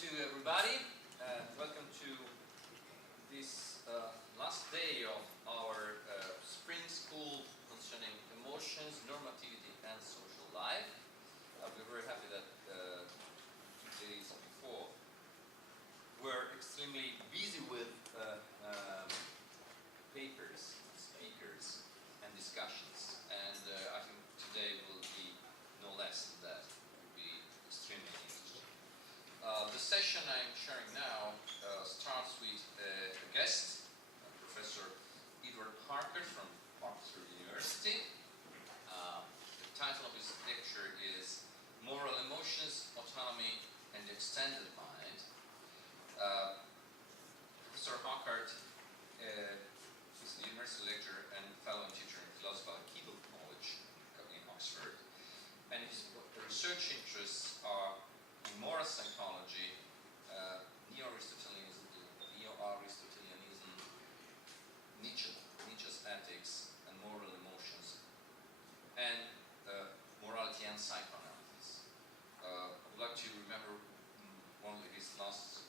to everybody. Welcome to this last day of our spring school concerning emotions, normativity, and social life. We're very happy that 2 days before we're extremely busy with papers, speakers, and discussions. And I think today will be no less than that. It will be extremely interesting. The session I'm sharing now starts with a guest, Professor Harcourt from Harcourt University. The title of his lecture is Moral Emotions, Autonomy, and the Extended Mind. Professor Harcourt is a university lecturer and fellow and teacher in Filosofia at College in Oxford. And his research interests are in moral psychology, neo-Aristotelianism, Nietzsche's ethics, and moral emotions, and morality and psychoanalysis. I would like to remember one of his last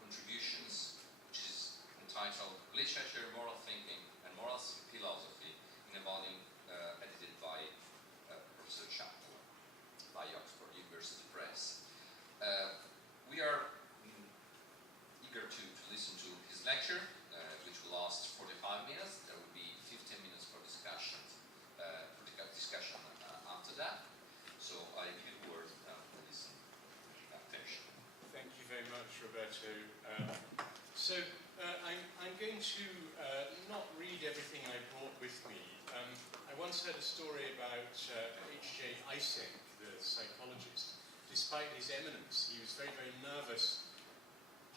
contributions, which is entitled Literature, Moral Thinking, and Moral Philosophy, in a volume edited by Professor Chappell by Oxford University Press. We are eager to listen to his lecture, which will last 45 minutes. There will be 15 minutes for discussion after that. So I give the word for this attention. Thank you very much, Roberto. I'm going to not read everything I brought with me. I once heard a story about H.J. Eysenck, the psychologist. Despite his eminence, he was very, very nervous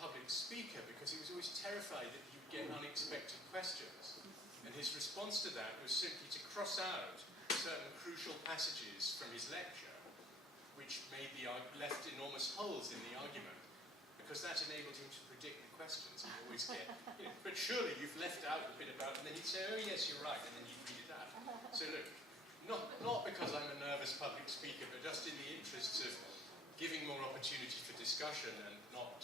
public speaker because he was always terrified that he would get unexpected questions. And his response to that was simply to cross out certain crucial passages from his lecture, which made left enormous holes in the argument, because that enabled him to predict the questions. He'd always get, but surely you've left out a bit about, and then he'd say, oh yes, you're right, and then he'd read it out. So look, not because I'm a nervous public speaker, but just in the interests of giving more opportunity for discussion and not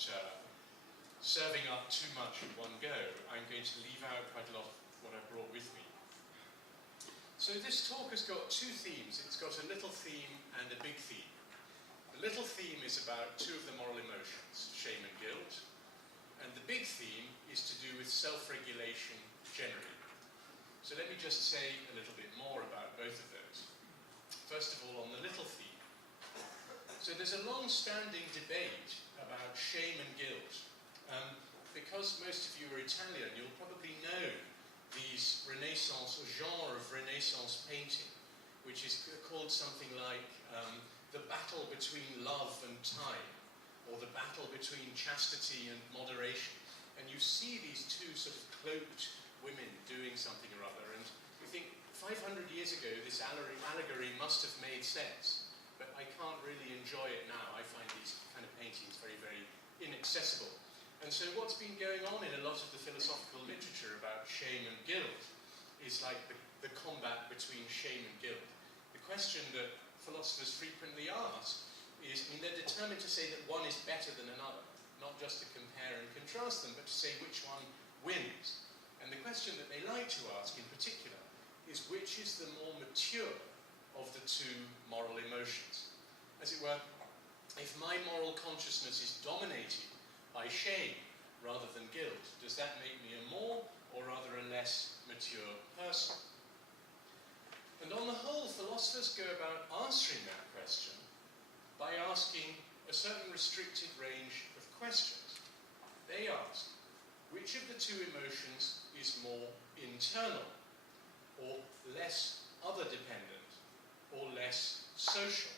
serving up too much in one go, I'm going to leave out quite a lot of what I brought with me. So this talk has got two themes. It's got a little theme and a big theme. The little theme is about two of the moral emotions, shame and guilt, and the big theme is to do with self-regulation generally. So let me just say a little bit more about both of those. First of all, on the little theme. So there's a long-standing debate about shame and guilt. Because most of you are Italian, you'll probably know these Renaissance, or genre of Renaissance painting, which is called something like the battle between love and time, or the battle between chastity and moderation. And you see these two sort of cloaked women doing something or other, and you think 500 years ago this allegory must have made sense. But I can't really enjoy it now. I find these kind of paintings very, very inaccessible. And so what's been going on in a lot of the philosophical literature about shame and guilt is like the combat between shame and guilt. The question that philosophers frequently ask is, they're determined to say that one is better than another, not just to compare and contrast them, but to say which one wins. And the question that they like to ask in particular is, which is the more mature of the two moral emotions? As it were, if my moral consciousness is dominated by shame rather than guilt, does that make me a more or rather a less mature person? And on the whole, philosophers go about answering that question by asking a certain restricted range of questions. They ask, which of the two emotions is more internal, or less other-dependent, or less social?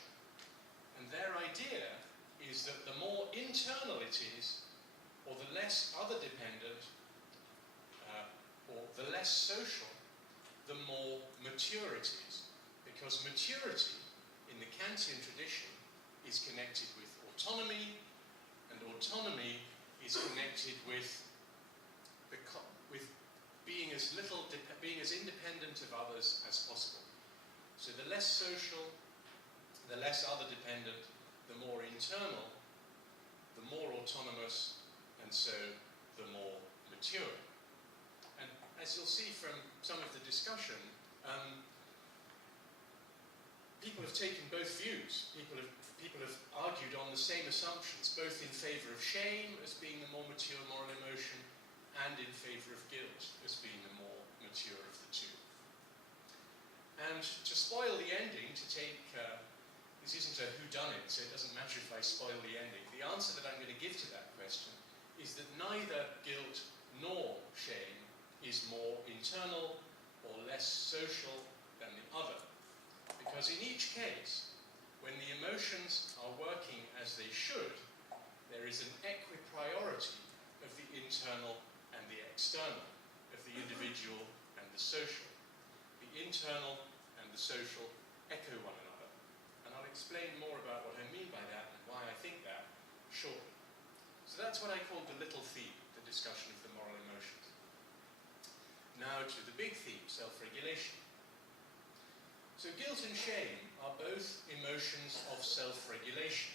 And their idea is that the more internal it is, or the less other-dependent, or the less social, the more mature it is. Because maturity, in the Kantian tradition, is connected with autonomy, and autonomy is connected with being as independent of others as possible. So the less social, the less other-dependent, the more internal, the more diverse, and so the more mature. And as you'll see from some of the discussion, people have taken both views. People have argued on the same assumptions, both in favour of shame as being the more mature moral emotion, and in favour of guilt as being the more mature of the two. And to spoil the ending, to take, this isn't a whodunit, so it doesn't matter if I spoil the ending. The answer that I'm going to give to that question is that neither guilt nor shame is more internal or less social than the other. Because in each case, when the emotions are working as they should, there is an equipriority of the internal and the external, of the individual and the social. The internal and the social echo one another. And I'll explain more about what I mean by that and why I think that shortly. So that's what I call the little theme, the discussion of the moral emotions. Now to the big theme, self-regulation. So guilt and shame are both emotions of self-regulation.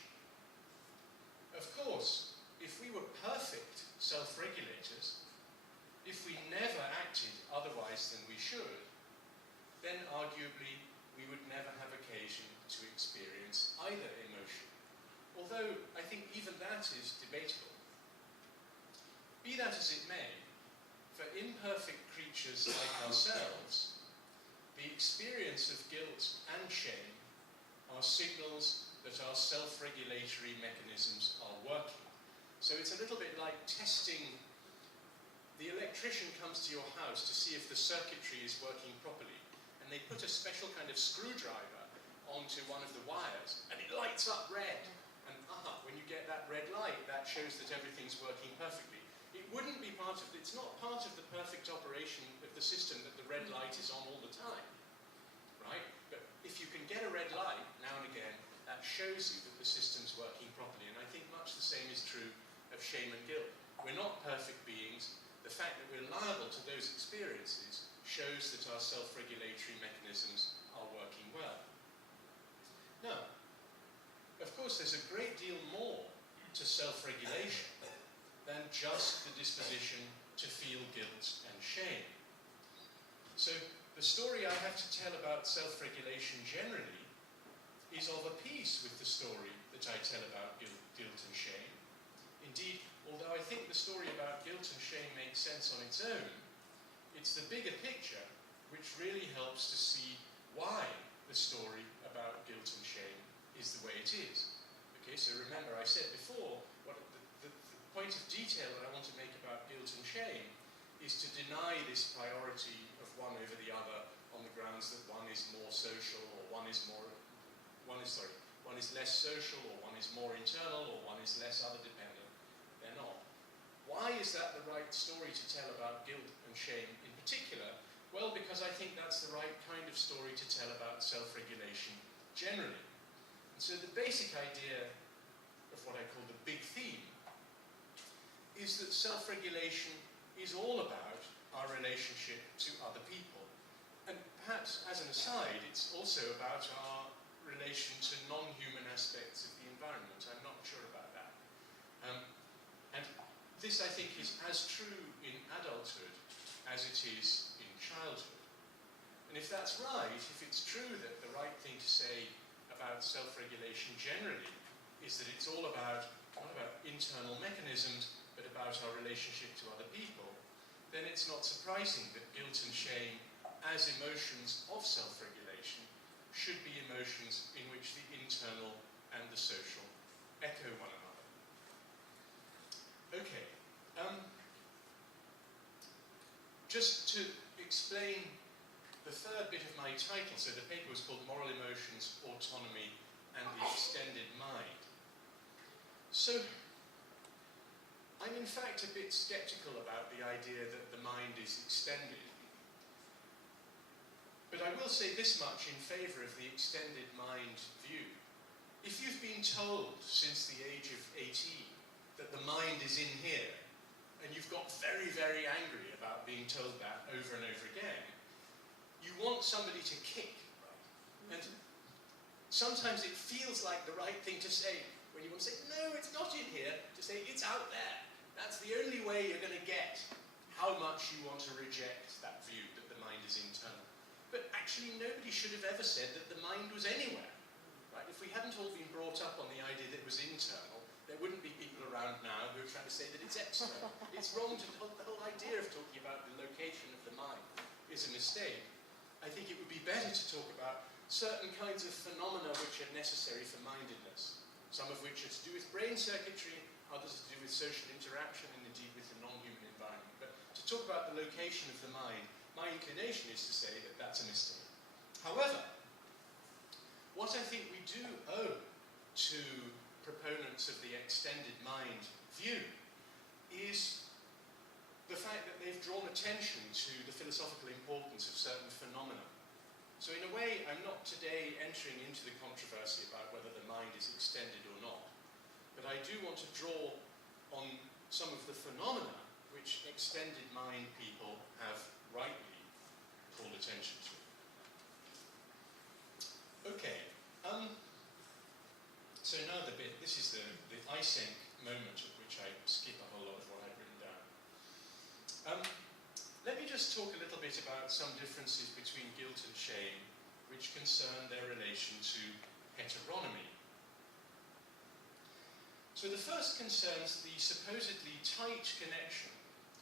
Of course, if we were perfect self-regulators, if we never acted otherwise than we should, then arguably we would never have occasion to experience either emotion. Although I think even that is debatable. Be that as it may, for imperfect creatures like ourselves, the experience of guilt and shame are signals that our self-regulatory mechanisms are working. So it's a little bit like testing. The electrician comes to your house to see if the circuitry is working properly, and they put a special kind of screwdriver onto one of the wires, and it lights up red. And when you get that red light, that shows that everything's working perfectly. It wouldn't be it's not part of the perfect operation of the system that the red light is on all the time, right? But if you can get a red light now and again, that shows you that the system's working properly. And I think much the same is true of shame and guilt. We're not perfect beings. The fact that we're liable to those experiences shows that our self-regulatory mechanisms are working well. Now, of course, there's a great deal more to self-regulation than just the disposition to feel guilt and shame. So the story I have to tell about self-regulation generally is of a piece with the story that I tell about guilt and shame. Indeed, although I think the story about guilt and shame makes sense on its own, it's the bigger picture which really helps to see why the story about guilt and shame is the way it is. Okay, so remember I said before, the point of detail that I want to make about guilt and shame is to deny this priority of one over the other on the grounds that one is more social or one is less social or one is more internal or one is less other dependent. They're not. Why is that the right story to tell about guilt and shame in particular? Well, because I think that's the right kind of story to tell about self-regulation generally. And so the basic idea of what I call the big theme is that self-regulation is all about our relationship to other people. And perhaps as an aside, it's also about our relation to non-human aspects of the environment. I'm not sure about that. And this, I think, is as true in adulthood as it is in childhood. And if that's right, if it's true that the right thing to say about self-regulation generally is that it's all about, not about internal mechanisms, but about our relationship to other people, then it's not surprising that guilt and shame, as emotions of self-regulation, should be emotions in which the internal and the social echo one another. Okay, just to explain the third bit of my title, so the paper was called Moral Emotions, Autonomy, and the Extended Mind. So, I'm in fact a bit skeptical about the idea that the mind is extended. But I will say this much in favour of the extended mind view. If you've been told since the age of 18 that the mind is in here, and you've got very, very angry about being told that over and over again, you want somebody to kick, right? And sometimes it feels like the right thing to say when you want to say, no, it's not in here, to say, it's out there. way you're going to get how much you want to reject that view that the mind is internal. But actually, nobody should have ever said that the mind was anywhere. Right? If we hadn't all been brought up on the idea that it was internal, there wouldn't be people around now who are trying to say that it's external. It's wrong to, the whole idea of talking about the location of the mind is a mistake. I think it would be better to talk about certain kinds of phenomena which are necessary for mindedness, some of which are to do with brain circuitry, others to do with social interaction, and indeed with the non-human environment. But to talk about the location of the mind, my inclination is to say that that's a mistake. However, what I think we do owe to proponents of the extended mind view is the fact that they've drawn attention to the philosophical importance of certain phenomena. So in a way, I'm not today entering into the controversy about whether the mind is extended or not, but I do want to draw on some of the phenomena which extended mind people have rightly called attention to. Okay, so now the bit, this is the Eysenck moment at which I skip a whole lot of what I've written down. Let me just talk a little bit about some differences between guilt and shame which concern their relation to heteronomy. So the first concerns the supposedly tight connection,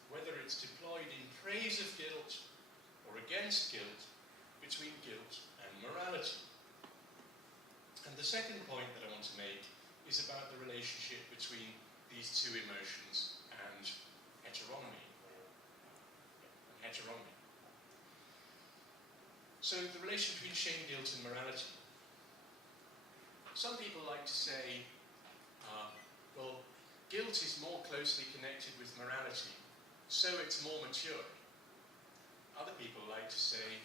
whether it's deployed in praise of guilt or against guilt, between guilt and morality. And the second point that I want to make is about the relationship between these two emotions and heteronomy. So the relation between shame, guilt, and morality. Some people like to say, well, guilt is more closely connected with morality, so it's more mature. Other people like to say,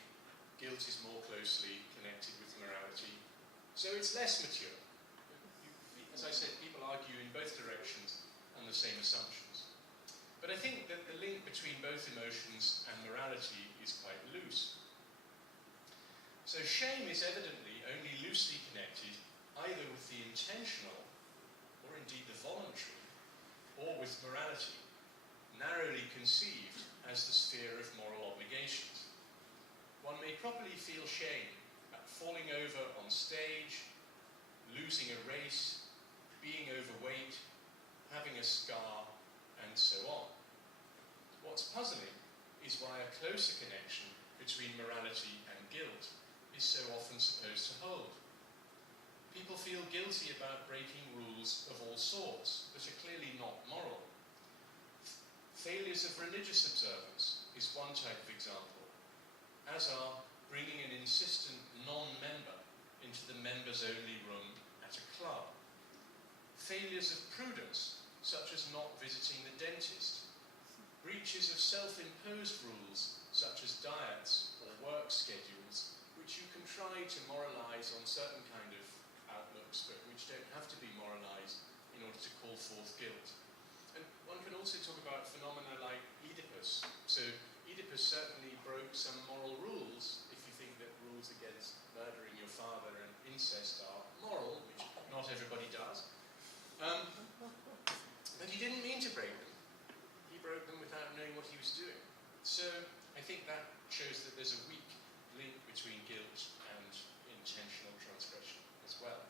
guilt is more closely connected with morality, so it's less mature. As I said, people argue in both directions on the same assumptions. But I think that the link between both emotions and morality is quite loose. So shame is evidently only loosely connected either with the intentional, or indeed the voluntary, or with morality, narrowly conceived as the sphere of moral obligations. One may properly feel shame at falling over on stage, losing a race, being overweight, having a scar, and so on. What's puzzling is why a closer connection between morality and guilt is so often supposed to hold. People feel guilty about breaking rules of all sorts that are clearly not moral. Failures of religious observance is one type of example, as are bringing an insistent non-member into the members-only room at a club. Failures of prudence, such as not visiting the dentist. Breaches of self-imposed rules, such as diets or work schedules, which you can try to moralize on certain kind of outlooks, but which don't have to be moralized in order to call forth guilt. And one can also talk about phenomena like Oedipus. So Oedipus certainly broke some moral rules, if you think that rules against murdering your father and incest are moral, which not everybody does. But he didn't mean to break them. He broke them without knowing what he was doing. So I think that shows that there's a weak link between guilt and intentional transgression as well.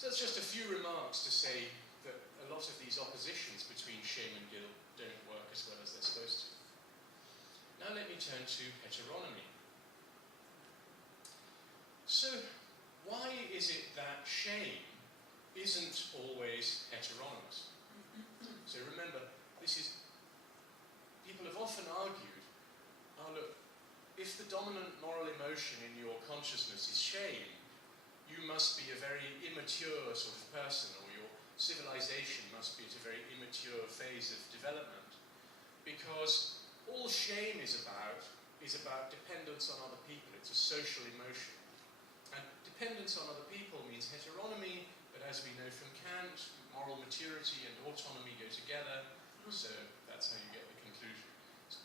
So that's just a few remarks to say that a lot of these oppositions between shame and guilt don't work as well as they're supposed to. Now let me turn to heteronomy. So why is it that shame isn't always heteronymous? So remember, people have often argued, look, if the dominant moral emotion in your consciousness is shame, you must be a very immature sort of person, or your civilization must be at a very immature phase of development, because all shame is about dependence on other people. It's a social emotion. And dependence on other people means heteronomy, but as we know from Kant, moral maturity and autonomy go together, so that's how you get the conclusion.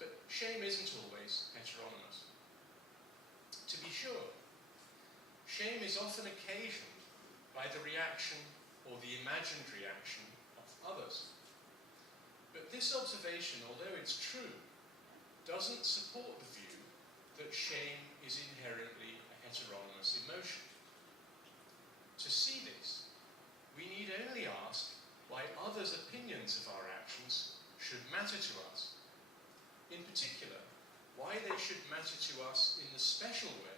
But shame isn't always heteronymous. To be sure, shame is often occasioned by the reaction or the imagined reaction of others. But this this observation, although it's true, doesn't support the view that shame is inherently a heteronymous emotion. To see this, we need only ask why others' opinions of our actions should matter to us. In particular, why they should matter to us in the special way,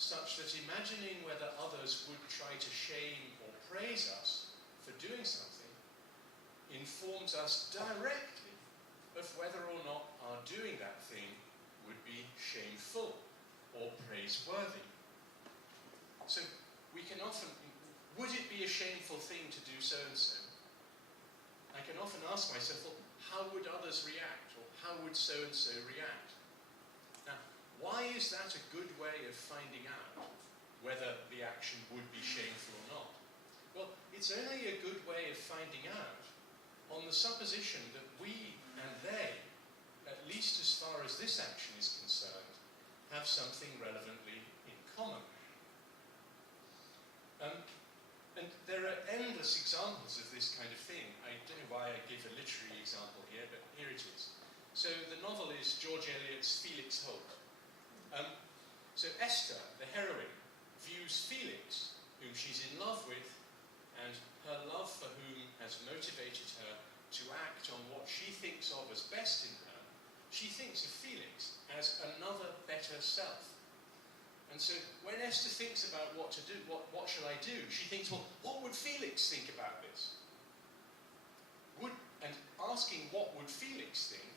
such that imagining whether others would try to shame or praise us for doing something informs us directly of whether or not our doing that thing would be shameful or praiseworthy. So we can often, would it be a shameful thing to do so and so? I can often ask myself, well, how would others react? Or how would so and so react? Now, why is that a good way of finding out whether the action would be shameful or not? Well, it's only a good way of finding out on the supposition that we and they, at least as far as this action is concerned, have something relevantly in common. And there are endless examples of this kind of thing. I don't know why I give a literary example here, but here it is. So the novel is George Eliot's Felix Holt. So Esther, the heroine, views Felix, whom she's in love with, and her love for whom has motivated her to act on what she thinks of as best in her. She thinks of Felix as another better self. And so when Esther thinks about what to do, what shall I do? She thinks, well, what would Felix think about this? And asking what would Felix think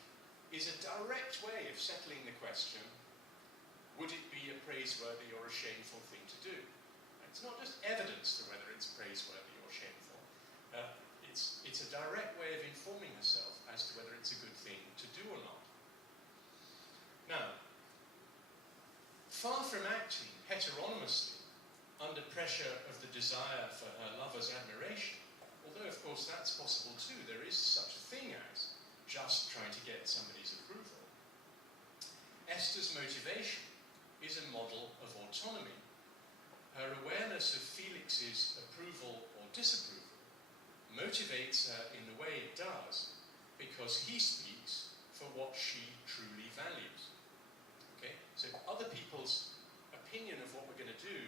is a direct way of settling the question, would it be a praiseworthy or a shameful thing to do? It's not just evidence to whether it's praiseworthy or shameful. It's a direct way of informing herself as to whether it's a good thing to do or not. Now, far from acting heteronymously under pressure of the desire for her lover's admiration, although of course that's possible too, there is such a thing as just trying to get somebody's approval. Esther's motivation is a model of autonomy. Her awareness of Felix's approval or disapproval motivates her in the way it does because he speaks for what she truly values. Okay? So other people's opinion of what we're going to do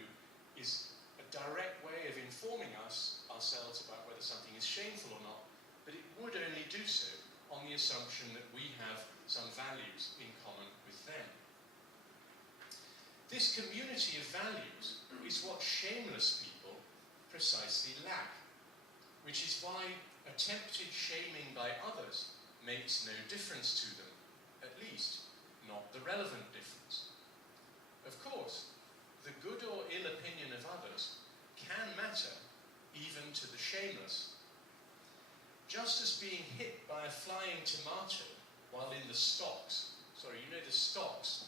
is a direct way of informing ourselves about whether something is shameful or not, but it would only do so on the assumption that we have some values in common with them. This community of values is what shameless people precisely lack, which is why attempted shaming by others makes no difference to them, at least not the relevant difference. Of course, the good or ill opinion of others can matter even to the shameless. Just as being hit by a flying tomato while in the stocks, the stocks,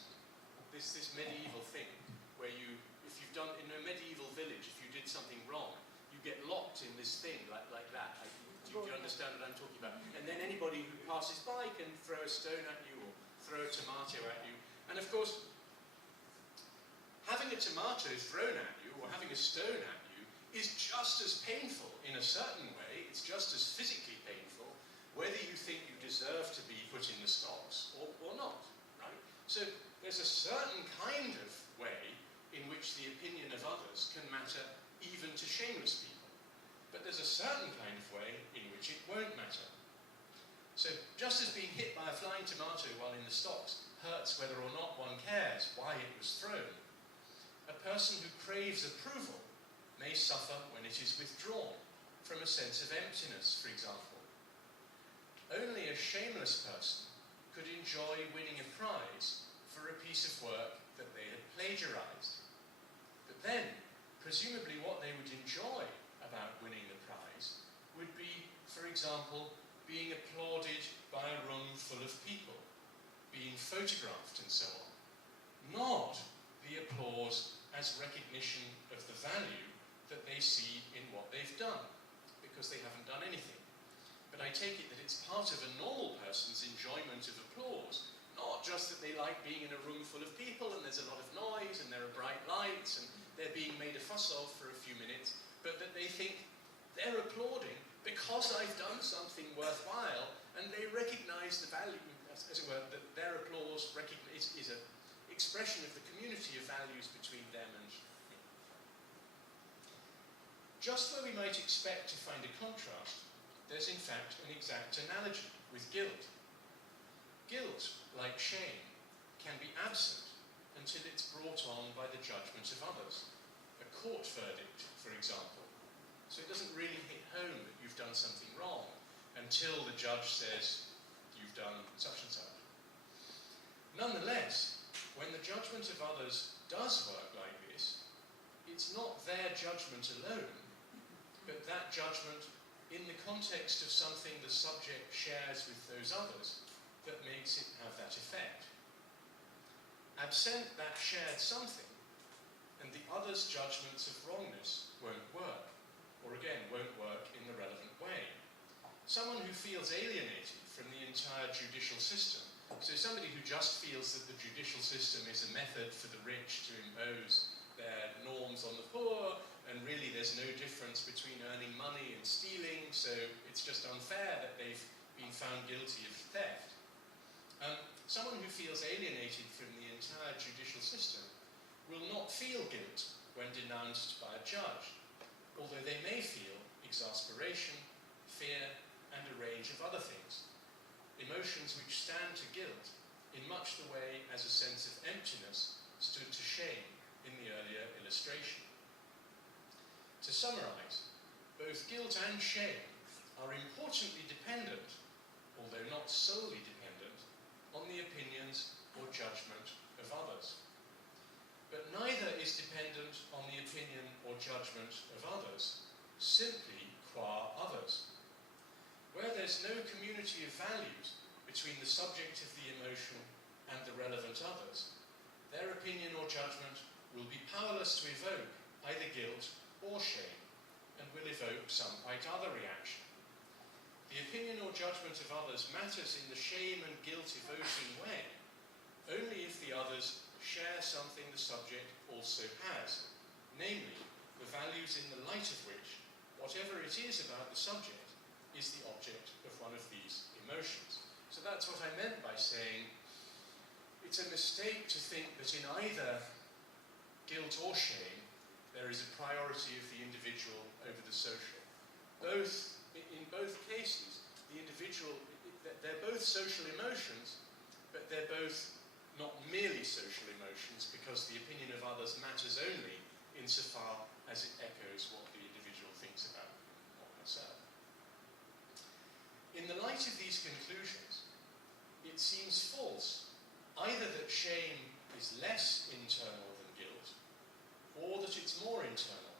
this medieval thing where if you've done, in a medieval village, if you did something wrong, you get locked in this thing like that. Do you understand what I'm talking about? And then anybody who passes by can throw a stone at you or throw a tomato at you. And of course, having a tomato thrown at you or having a stone at you is just as painful in a certain way. It's just as physically painful whether you think you deserve to be put in the stocks or not, right? So there's a certain kind of way in which the opinion of others can matter even to shameless people. But there's a certain kind of way in which it won't matter. So just as being hit by a flying tomato while in the stocks hurts whether or not one cares why it was thrown, a person who craves approval may suffer when it is withdrawn from a sense of emptiness, for example. Only a shameless person could enjoy winning a prize for a piece of work that they had plagiarized. But then, presumably what they would enjoy about winning the prize would be, for example, being applauded by a room full of people, being photographed and so on. Not the applause as recognition of the value that they see in what they've done, because they haven't done anything. But I take it that it's part of a normal person's enjoyment of applause, not just that they like being in a room full of people and there's a lot of noise and there are bright lights and they're being made a fuss of for a few minutes, but that they think they're applauding because I've done something worthwhile, and they recognize the value, as it were, that their applause is an expression of the community of values between them and me. Just where we might expect to find a contrast, there's in fact an exact analogy with guilt. Guilt, like shame, can be absent until it's brought on by the judgment of others. A court verdict, for example. So it doesn't really hit home that you've done something wrong until the judge says you've done such and such. Nonetheless, when the judgment of others does work like this, it's not their judgment alone, but that judgment in the context of something the subject shares with those others that makes it have that effect. Absent that shared something, and the other's judgments of wrongness won't work, or again, won't work in the relevant way. Someone who feels alienated from the entire judicial system, so somebody who just feels that the judicial system is a method for the rich to impose their norms on the poor, and really there's no difference between earning money and stealing, so it's just unfair that they've been found guilty of theft. Someone who feels alienated from the entire judicial system will not feel guilt when denounced by a judge, although they may feel exasperation, fear, and a range of other things, emotions which stand to guilt in much the way as a sense of emptiness stood to shame in the earlier illustration. To summarize, both guilt and shame are importantly dependent, although not solely dependent, on the opinions or judgment of others. But neither is dependent on the opinion or judgment of others, simply qua others. Where there's no community of values between the subject of the emotion and the relevant others, their opinion or judgment will be powerless to evoke either guilt or shame, and will evoke some quite other reaction. The opinion or judgment of others matters in the shame and guilt evoking way, only if the others share something the subject also has, namely, the values in the light of which, whatever it is about the subject, is the object of one of these emotions. So that's what I meant by saying it's a mistake to think that in either guilt or shame, there is a priority of the individual over the social. In both cases, the individual, they're both social emotions, but they're both not merely social emotions, because the opinion of others matters only insofar as it echoes what the individual thinks about him or herself. In the light of these conclusions, it seems false either that shame is less internal than guilt, or that it's more internal.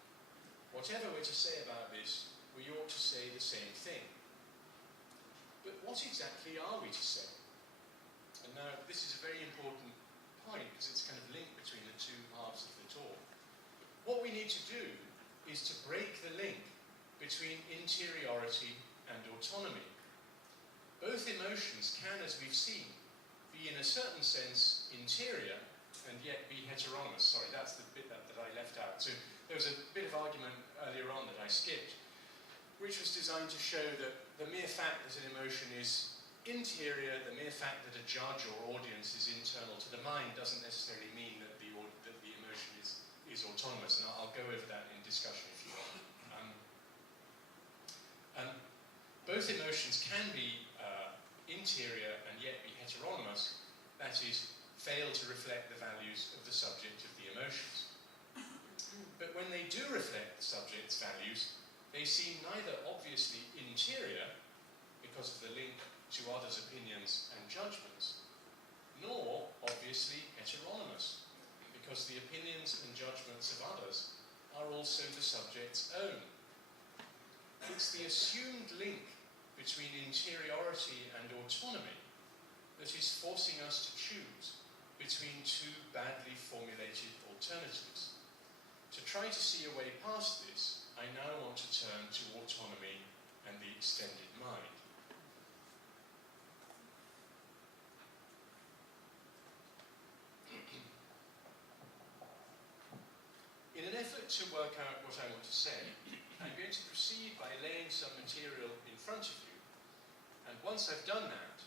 Whatever we're to say about this, we ought to say the same thing. But what exactly are we to say? And now, this is a very important point, because it's kind of linked between the two halves of the talk. What we need to do is to break the link between interiority and autonomy. Both emotions can, as we've seen, be in a certain sense interior and yet be heteronomous. Sorry, that's the bit that I left out. So there was a bit of argument earlier on that I skipped, which was designed to show that the mere fact that an emotion is interior, the mere fact that a judge or audience is internal to the mind doesn't necessarily mean that the emotion is autonomous, and I'll go over that in discussion if you want. Both emotions can be interior and yet be heteronomous, that is, fail to reflect the values of the subject of the emotions. But when they do reflect the subject's values, they seem neither obviously interior, because of the link to others' opinions and judgments, nor obviously heteronomous, because the opinions and judgments of others are also the subject's own. It's the assumed link between interiority and autonomy that is forcing us to choose between two badly formulated alternatives. To try to see a way past this, I now want to turn to autonomy and the extended mind. In an effort to work out what I want to say, I'm going to proceed by laying some material in front of you, and once I've done that,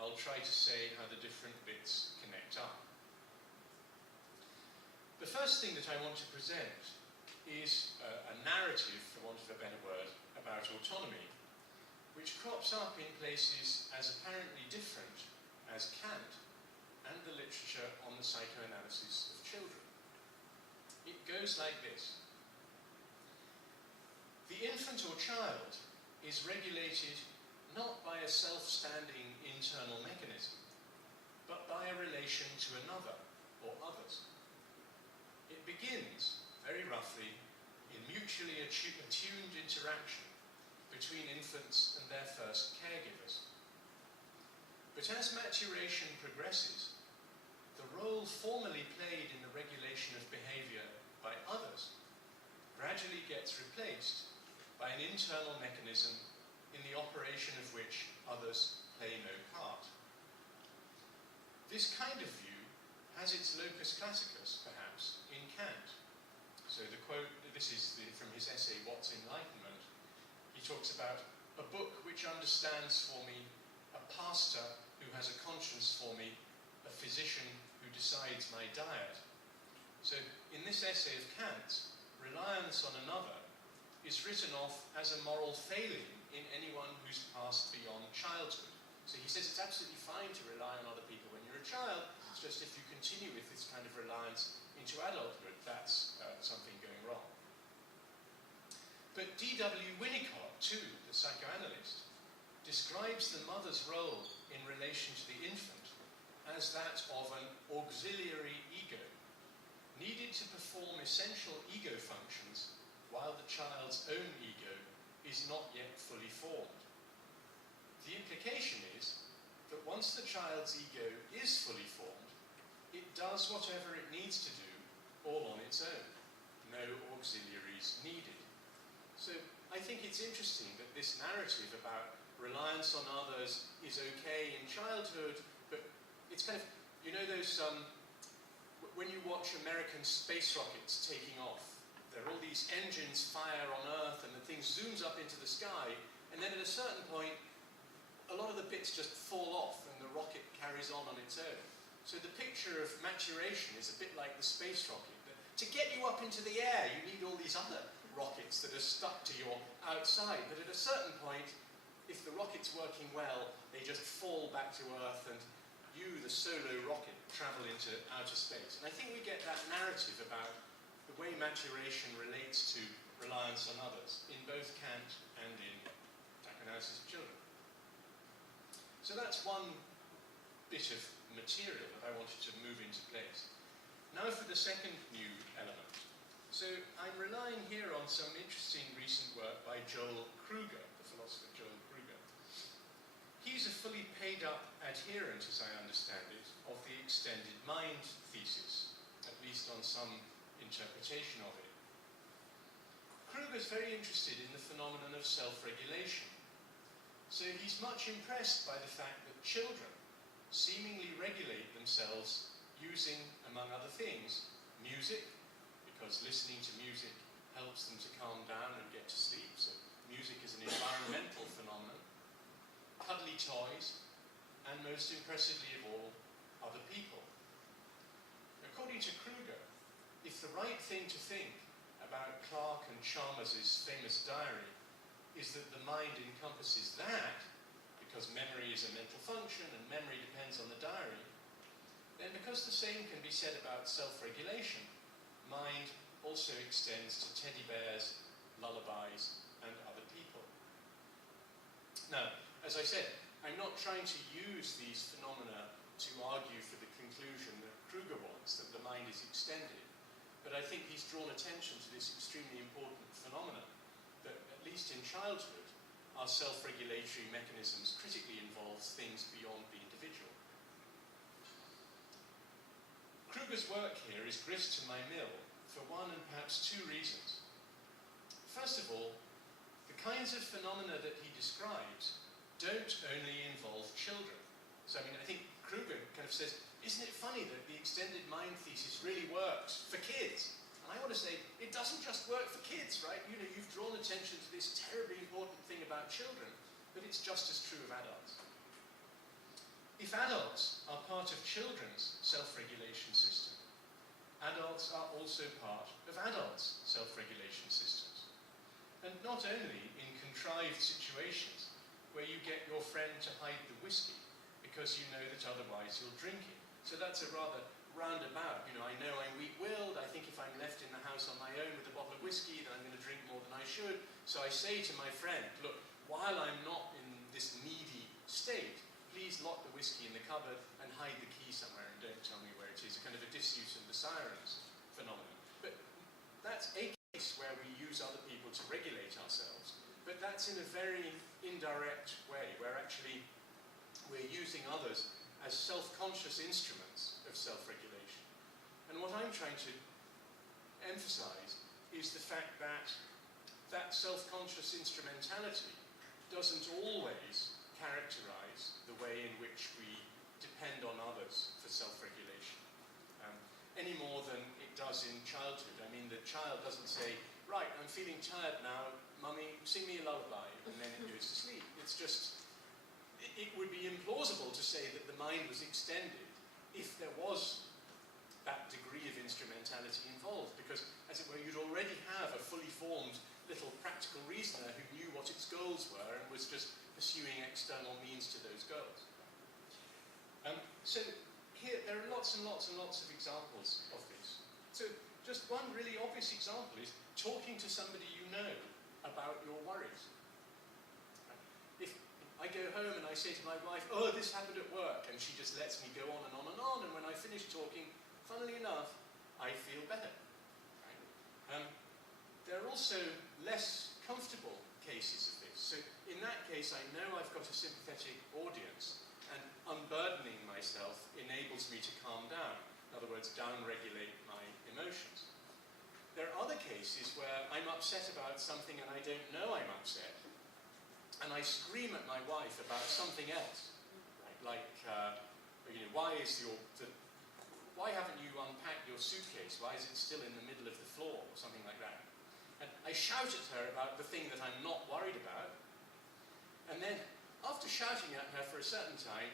I'll try to say how the different bits connect up. The first thing that I want to present is a narrative, for want of a better word, about autonomy, which crops up in places as apparently different as Kant and the literature on the psychoanalysis of children. It goes like this. The infant or child is regulated not by a self-standing internal mechanism, but by a relation to another or others. It begins, very roughly, in mutually attuned interaction between infants and their first caregivers. But as maturation progresses, the role formerly played in the regulation of behavior by others gradually gets replaced by an internal mechanism in the operation of which others play no part. This kind of view has its locus classicus, perhaps, in Kant. So the quote, this is from his essay, What's Enlightenment? He talks about a book which understands for me, a pastor who has a conscience for me, a physician who decides my diet. So in this essay of Kant's, reliance on another is written off as a moral failing in anyone who's passed beyond childhood. So he says it's absolutely fine to rely on other people when you're a child, it's just if you continue with this kind of reliance into adulthood, that's something going wrong. But D.W. Winnicott, too, the psychoanalyst, describes the mother's role in relation to the infant as that of an auxiliary ego, needed to perform essential ego functions while the child's own ego is not yet fully formed. The implication is that once the child's ego is fully formed, it does whatever it needs to do all on its own. No auxiliaries needed. So I think it's interesting that this narrative about reliance on others is okay in childhood, but it's kind of, you know those, when you watch American space rockets taking off, there are all these engines fire on Earth and the thing zooms up into the sky, and then at a certain point, a lot of the bits just fall off and the rocket carries on its own. So the picture of maturation is a bit like the space rocket. But to get you up into the air, you need all these other rockets that are stuck to your outside. But at a certain point, if the rocket's working well, they just fall back to Earth and you, the solo rocket, travel into outer space. And I think we get that narrative about the way maturation relates to reliance on others in both Kant and in psychoanalysis of children. So that's one bit of material that I wanted to move into place. Now for the second new element. So I'm relying here on some interesting recent work by Joel Kruger, the philosopher Joel Kruger. He's a fully paid-up adherent, as I understand it, of the extended mind thesis, at least on some interpretation of it. Kruger's very interested in the phenomenon of self-regulation. So he's much impressed by the fact that children seemingly regulate themselves using, among other things, music, because listening to music helps them to calm down and get to sleep. So music is an environmental phenomenon. Cuddly toys, and most impressively of all, other people. According to Kruger, if the right thing to think about Clark and Chalmers's famous diary is that the mind encompasses that, because memory is a mental function and memory depends on the diary, then because the same can be said about self-regulation, mind also extends to teddy bears, lullabies, and other people. Now, as I said, I'm not trying to use these phenomena to argue for the conclusion that Kruger wants, that the mind is extended, but I think he's drawn attention to this extremely important phenomenon, that at least in childhood, our self-regulatory mechanisms critically involves things beyond the individual. Kruger's work here is grist to my mill for one and perhaps two reasons. First of all, the kinds of phenomena that he describes don't only involve children. So I think Kruger kind of says, isn't it funny that the extended mind thesis really works for kids? And I want to say, it doesn't just work for kids, right? You know, you've drawn attention to this terribly important thing about children, but it's just as true of adults. If adults are part of children's self-regulation system, adults are also part of adults' self-regulation systems. And not only in contrived situations where you get your friend to hide the whiskey because you know that otherwise you'll drink it. So that's a rather roundabout. You know, I know I'm weak-willed. I think if I'm left in the house on my own with a bottle of whiskey, then I'm going to drink more than I should. So I say to my friend, look, while I'm not in this needy state, please lock the whiskey in the cupboard and hide the key somewhere and don't tell me where it is. A kind of a disuse of the sirens phenomenon. But that's a case where we use other people to regulate ourselves. But that's in a very indirect way, where actually we're using others as self-conscious instruments of self-regulation. And what I'm trying to emphasize is the fact that that self-conscious instrumentality doesn't always characterize the way in which we depend on others for self-regulation, any more than it does in childhood. I mean, the child doesn't say, right, I'm feeling tired now, Mummy, sing me a lullaby, and then it goes to sleep. It's just, it would be implausible to say that the mind was extended if there was that degree of instrumentality involved, because, as it were, you'd already have a fully formed little practical reasoner who knew what its goals were and was just pursuing external means to those goals. So here, there are lots and lots and lots of examples of this. So just one really obvious example is talking to somebody you know about your worries. If I go home and I say to my wife, oh, this happened at work, and she just lets me go on and on and on, and when I finish talking, funnily enough, I feel better. Right? There are also less comfortable cases of this. So in that case, I know I've got a sympathetic audience, and unburdening myself enables me to calm down. In other words, down-regulate my emotions. There are other cases where I'm upset about something and I don't know I'm upset, and I scream at my wife about something else, right? Like, you know, why haven't you unpacked your suitcase? Why is it still in the middle of the floor, or something like that? And I shout at her about the thing that I'm not worried about, and then, after shouting at her for a certain time,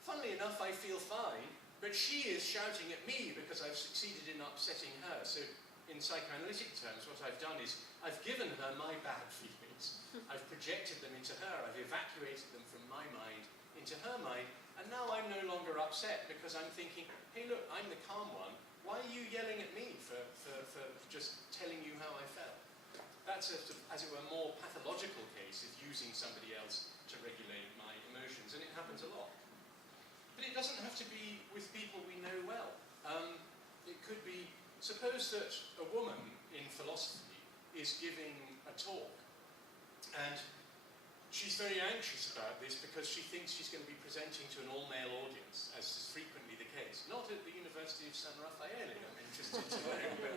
funnily enough, I feel fine, but she is shouting at me because I've succeeded in upsetting her. So, in psychoanalytic terms, what I've done is I've given her my bad feelings. I've projected them into her. I've evacuated them from my mind into her mind, and now I'm no longer upset because I'm thinking, hey, look, I'm the calm one. Why are you yelling at me for just telling you how I felt? That's, as it were, more pathological case of using somebody else to regulate my emotions, and it happens a lot. But it doesn't have to be with people we know well. It could be, suppose that a woman in philosophy is giving a talk, and she's very anxious about this because she thinks she's going to be presenting to an all-male audience, as is frequently the case. Not at the University of San Raffaele, I'm interested to know. But,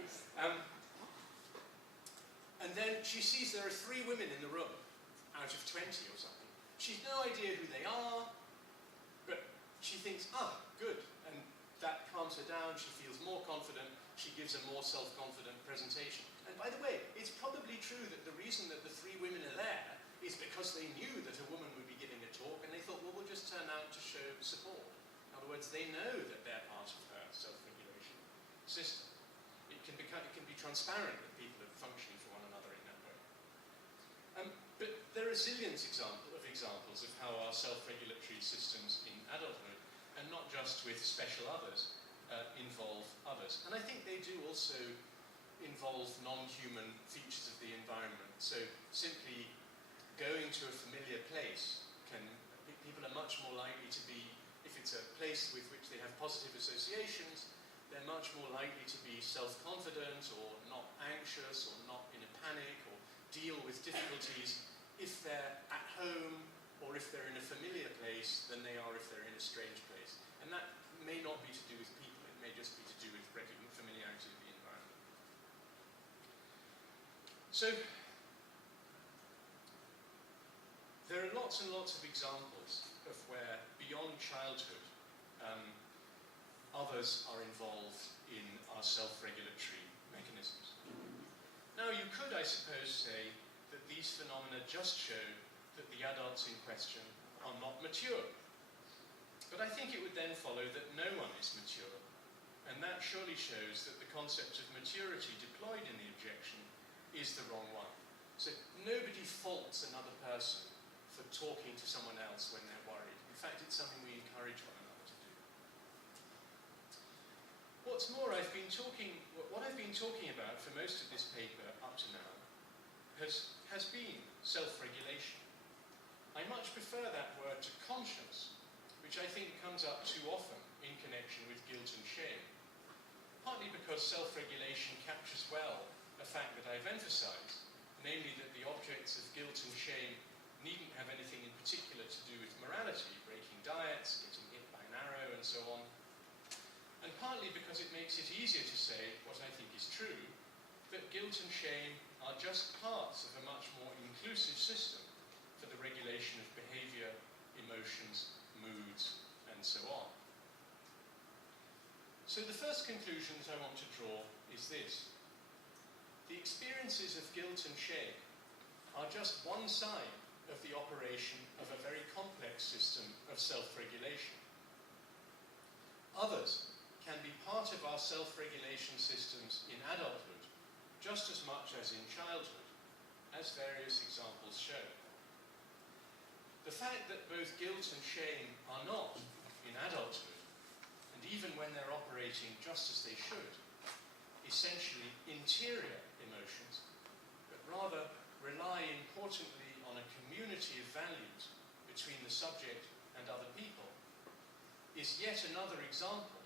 and then she sees there are 3 women in the room out of 20 or something. She's no idea who they are, but she thinks, good. And that calms her down, she feels more confident, she gives a more self-confident presentation. And by the way, it's probably true that the reason that the 3 women are there is because they knew that a woman would be giving a talk, and they thought, well, we'll just turn out to show support. In other words, they know that they're part of her self-regulation system. It can be transparent that people are functioning for one another in that way. But there are zillions of examples of how our self-regulatory systems in adulthood, and not just with special others, involve others. And I think they do also involve non-human features of the environment. So simply going to a familiar place people are much more likely to be, if it's a place with which they have positive associations, they're much more likely to be self-confident or not anxious or not in a panic or deal with difficulties if they're at home or if they're in a familiar place than they are if they're in a strange place. And that may not be to do with people, it may just be to do with familiarity of the environment. So, there are lots and lots of examples of where, beyond childhood, others are involved in our self-regulatory mechanisms. Now, you could, I suppose, say that these phenomena just show that the adults in question are not mature. But I think it would then follow that no one is mature, and that surely shows that the concept of maturity deployed in the objection is the wrong one. So nobody faults another person for talking to someone else when they're worried. In fact, it's something we encourage one another to do. What's more, what I've been talking about for most of this paper up to now has been self-regulation. I much prefer that word to conscience, which I think comes up too often in connection with guilt and shame. Partly because self-regulation captures well a fact that I've emphasized, namely that the objects of guilt and shame needn't have anything in particular to do with morality, breaking diets, getting hit by an arrow, and so on. And partly because it makes it easier to say what I think is true, that guilt and shame are just parts of a much more inclusive system for the regulation of behavior, emotions, moods, and so on. So the first conclusion that I want to draw is this. The experiences of guilt and shame are just one side of the operation of a very complex system of self-regulation. Others can be part of our self-regulation systems in adulthood just as much as in childhood, as various examples show. The fact that both guilt and shame are not, in adulthood, and even when they're operating just as they should, essentially interior emotions, but rather rely importantly on a community of values between the subject and other people, is yet another example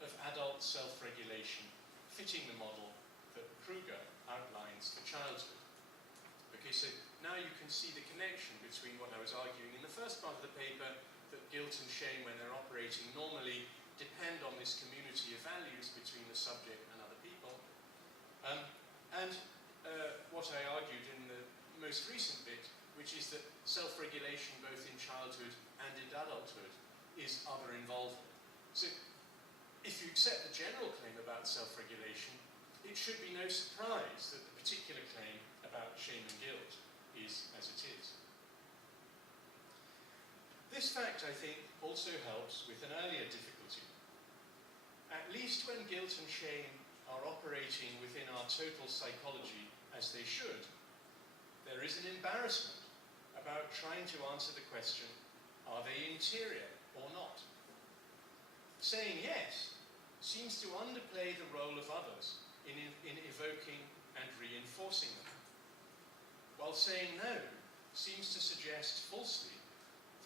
of adult self-regulation fitting the model that Kruger outlines for childhood. Okay, so now you can see the connection between what I was arguing in the first part of the paper, that guilt and shame, when they're operating normally, depend on this community of values between the subject and other people. And what I argued in the most recent bit, which is that self-regulation both in childhood and in adulthood is other involvement. So if you accept the general claim about self-regulation, it should be no surprise that the particular claim about shame and guilt is as it is. This fact, I think, also helps with an earlier difficulty. At least when guilt and shame are operating within our total psychology as they should, there is an embarrassment about trying to answer the question, are they interior or not? Saying yes seems to underplay the role of others in evoking and reinforcing them, while saying no seems to suggest falsely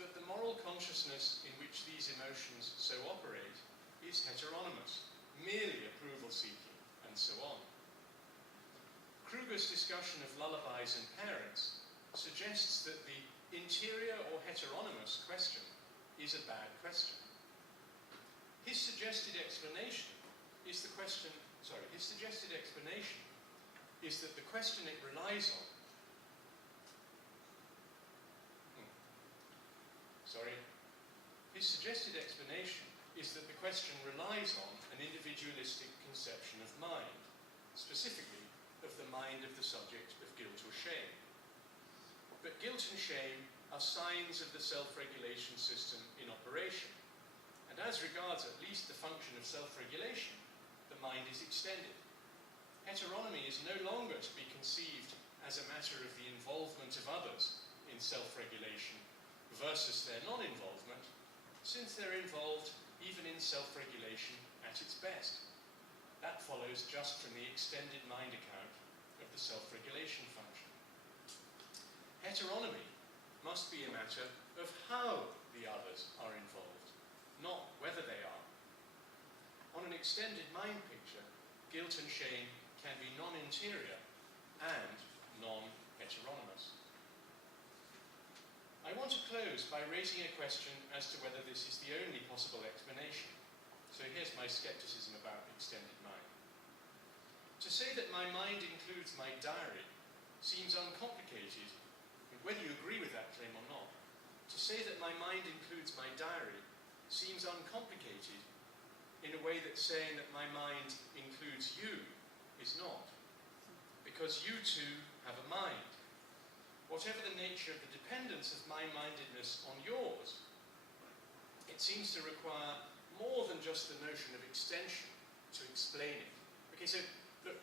that the moral consciousness in which these emotions so operate is heteronymous, merely approval-seeking, and so on. Kruger's discussion of lullabies and parents suggests that the interior or heteronymous question is a bad question. His suggested explanation is that the question it relies on His suggested explanation is that the question relies on an individualistic conception of mind, specifically of the mind of the subject of guilt or shame. But guilt and shame are signs of the self-regulation system in operation, and as regards at least the function of self-regulation, the mind is extended. Heteronomy is no longer to be conceived as a matter of the involvement of others in self-regulation versus their non-involvement, since they're involved even in self-regulation at its best. That follows just from the extended mind account of the self-regulation function. Heteronomy must be a matter of how the others are involved, not whether they are. On an extended mind picture, guilt and shame can be non-interior and non-heteronymous. I want to close by raising a question as to whether this is the only possible explanation. So here's my skepticism about extended mind. To say that my mind includes my diary seems uncomplicated, whether you agree with that claim or not. To say that my mind includes my diary seems uncomplicated in a way that saying that my mind includes you is not. Because you too have a mind. Whatever the nature of the dependence of my mindedness on yours, it seems to require more than just the notion of extension to explain it. Okay, so look,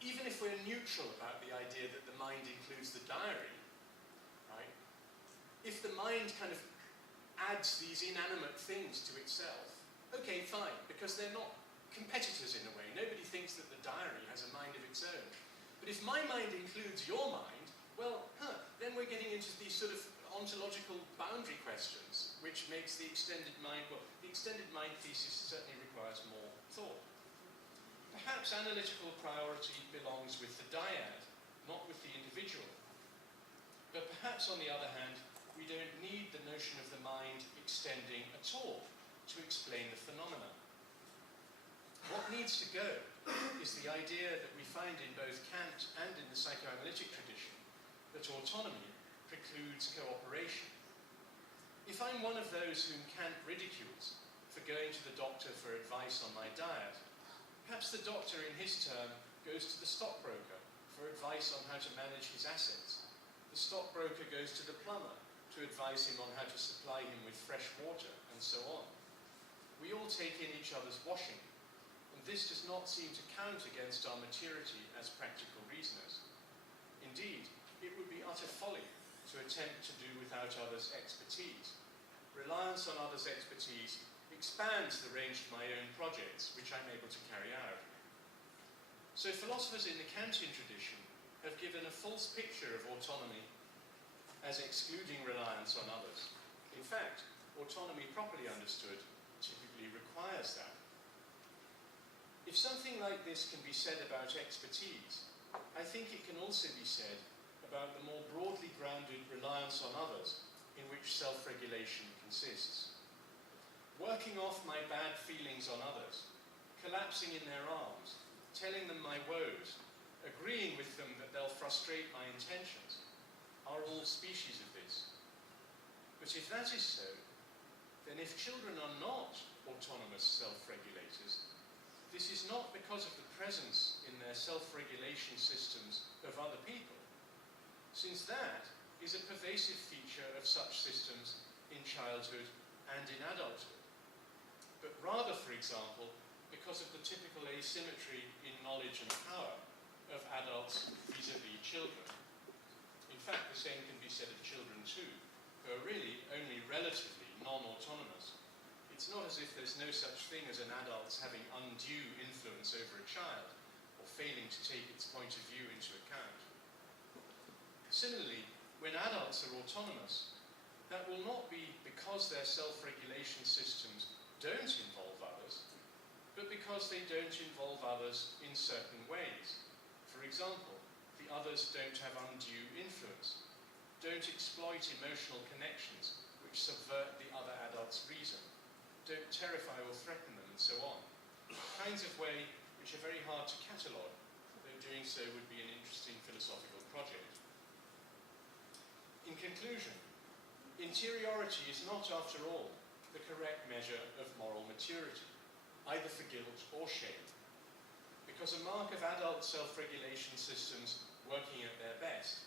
even if we're neutral about the idea that the mind includes the diary, right? If the mind kind of adds these inanimate things to itself, okay, fine, because they're not competitors in a way. Nobody thinks that the diary has a mind of its own. But if my mind includes your mind, well, then we're getting into these sort of ontological boundary questions, which makes the extended mind, well, the extended mind thesis certainly requires more thought. Perhaps analytical priority belongs with the dyad, not with the individual. But perhaps, on the other hand, we don't need the notion of the mind extending at all to explain the phenomena. What needs to go is the idea that we find in both Kant and in the psychoanalytic tradition, that autonomy precludes cooperation. If I'm one of those whom Kant ridicules for going to the doctor for advice on my diet, perhaps the doctor in his turn goes to the stockbroker for advice on how to manage his assets. The stockbroker goes to the plumber to advise him on how to supply him with fresh water, and so on. We all take in each other's washing, and this does not seem to count against our maturity as practical reasoners. Indeed, it would be utter folly to attempt to do without others' expertise. Reliance on others' expertise expands the range of my own projects, which I'm able to carry out. So philosophers in the Kantian tradition have given a false picture of autonomy as excluding reliance on others. In fact, autonomy properly understood typically requires that. If something like this can be said about expertise, I think it can also be said about the more broadly grounded reliance on others in which self-regulation consists. Working off my bad feelings on others, collapsing in their arms, telling them my woes, agreeing with them that they'll frustrate my intentions, are all species of this. But if that is so, then if children are not autonomous self-regulators, this is not because of the presence in their self-regulation systems of other people, since that is a pervasive feature of such systems in childhood and in adulthood. But rather, for example, because of the typical asymmetry in knowledge and power of adults vis-à-vis children. In fact, the same can be said of children too, who are really only relatively non-autonomous. It's not as if there's no such thing as an adult having undue influence over a child, or failing to take its point of view into account. Similarly, when adults are autonomous, that will not be because their self-regulation systems don't involve others, but because they don't involve others in certain ways. For example, the others don't have undue influence, don't exploit emotional connections which subvert the other adult's reason, don't terrify or threaten them, and so on. Kinds of way which are very hard to catalogue, though doing so would be an interesting philosophical project. In conclusion, interiority is not, after all, the correct measure of moral maturity, either for guilt or shame, because a mark of adult self-regulation systems working at their best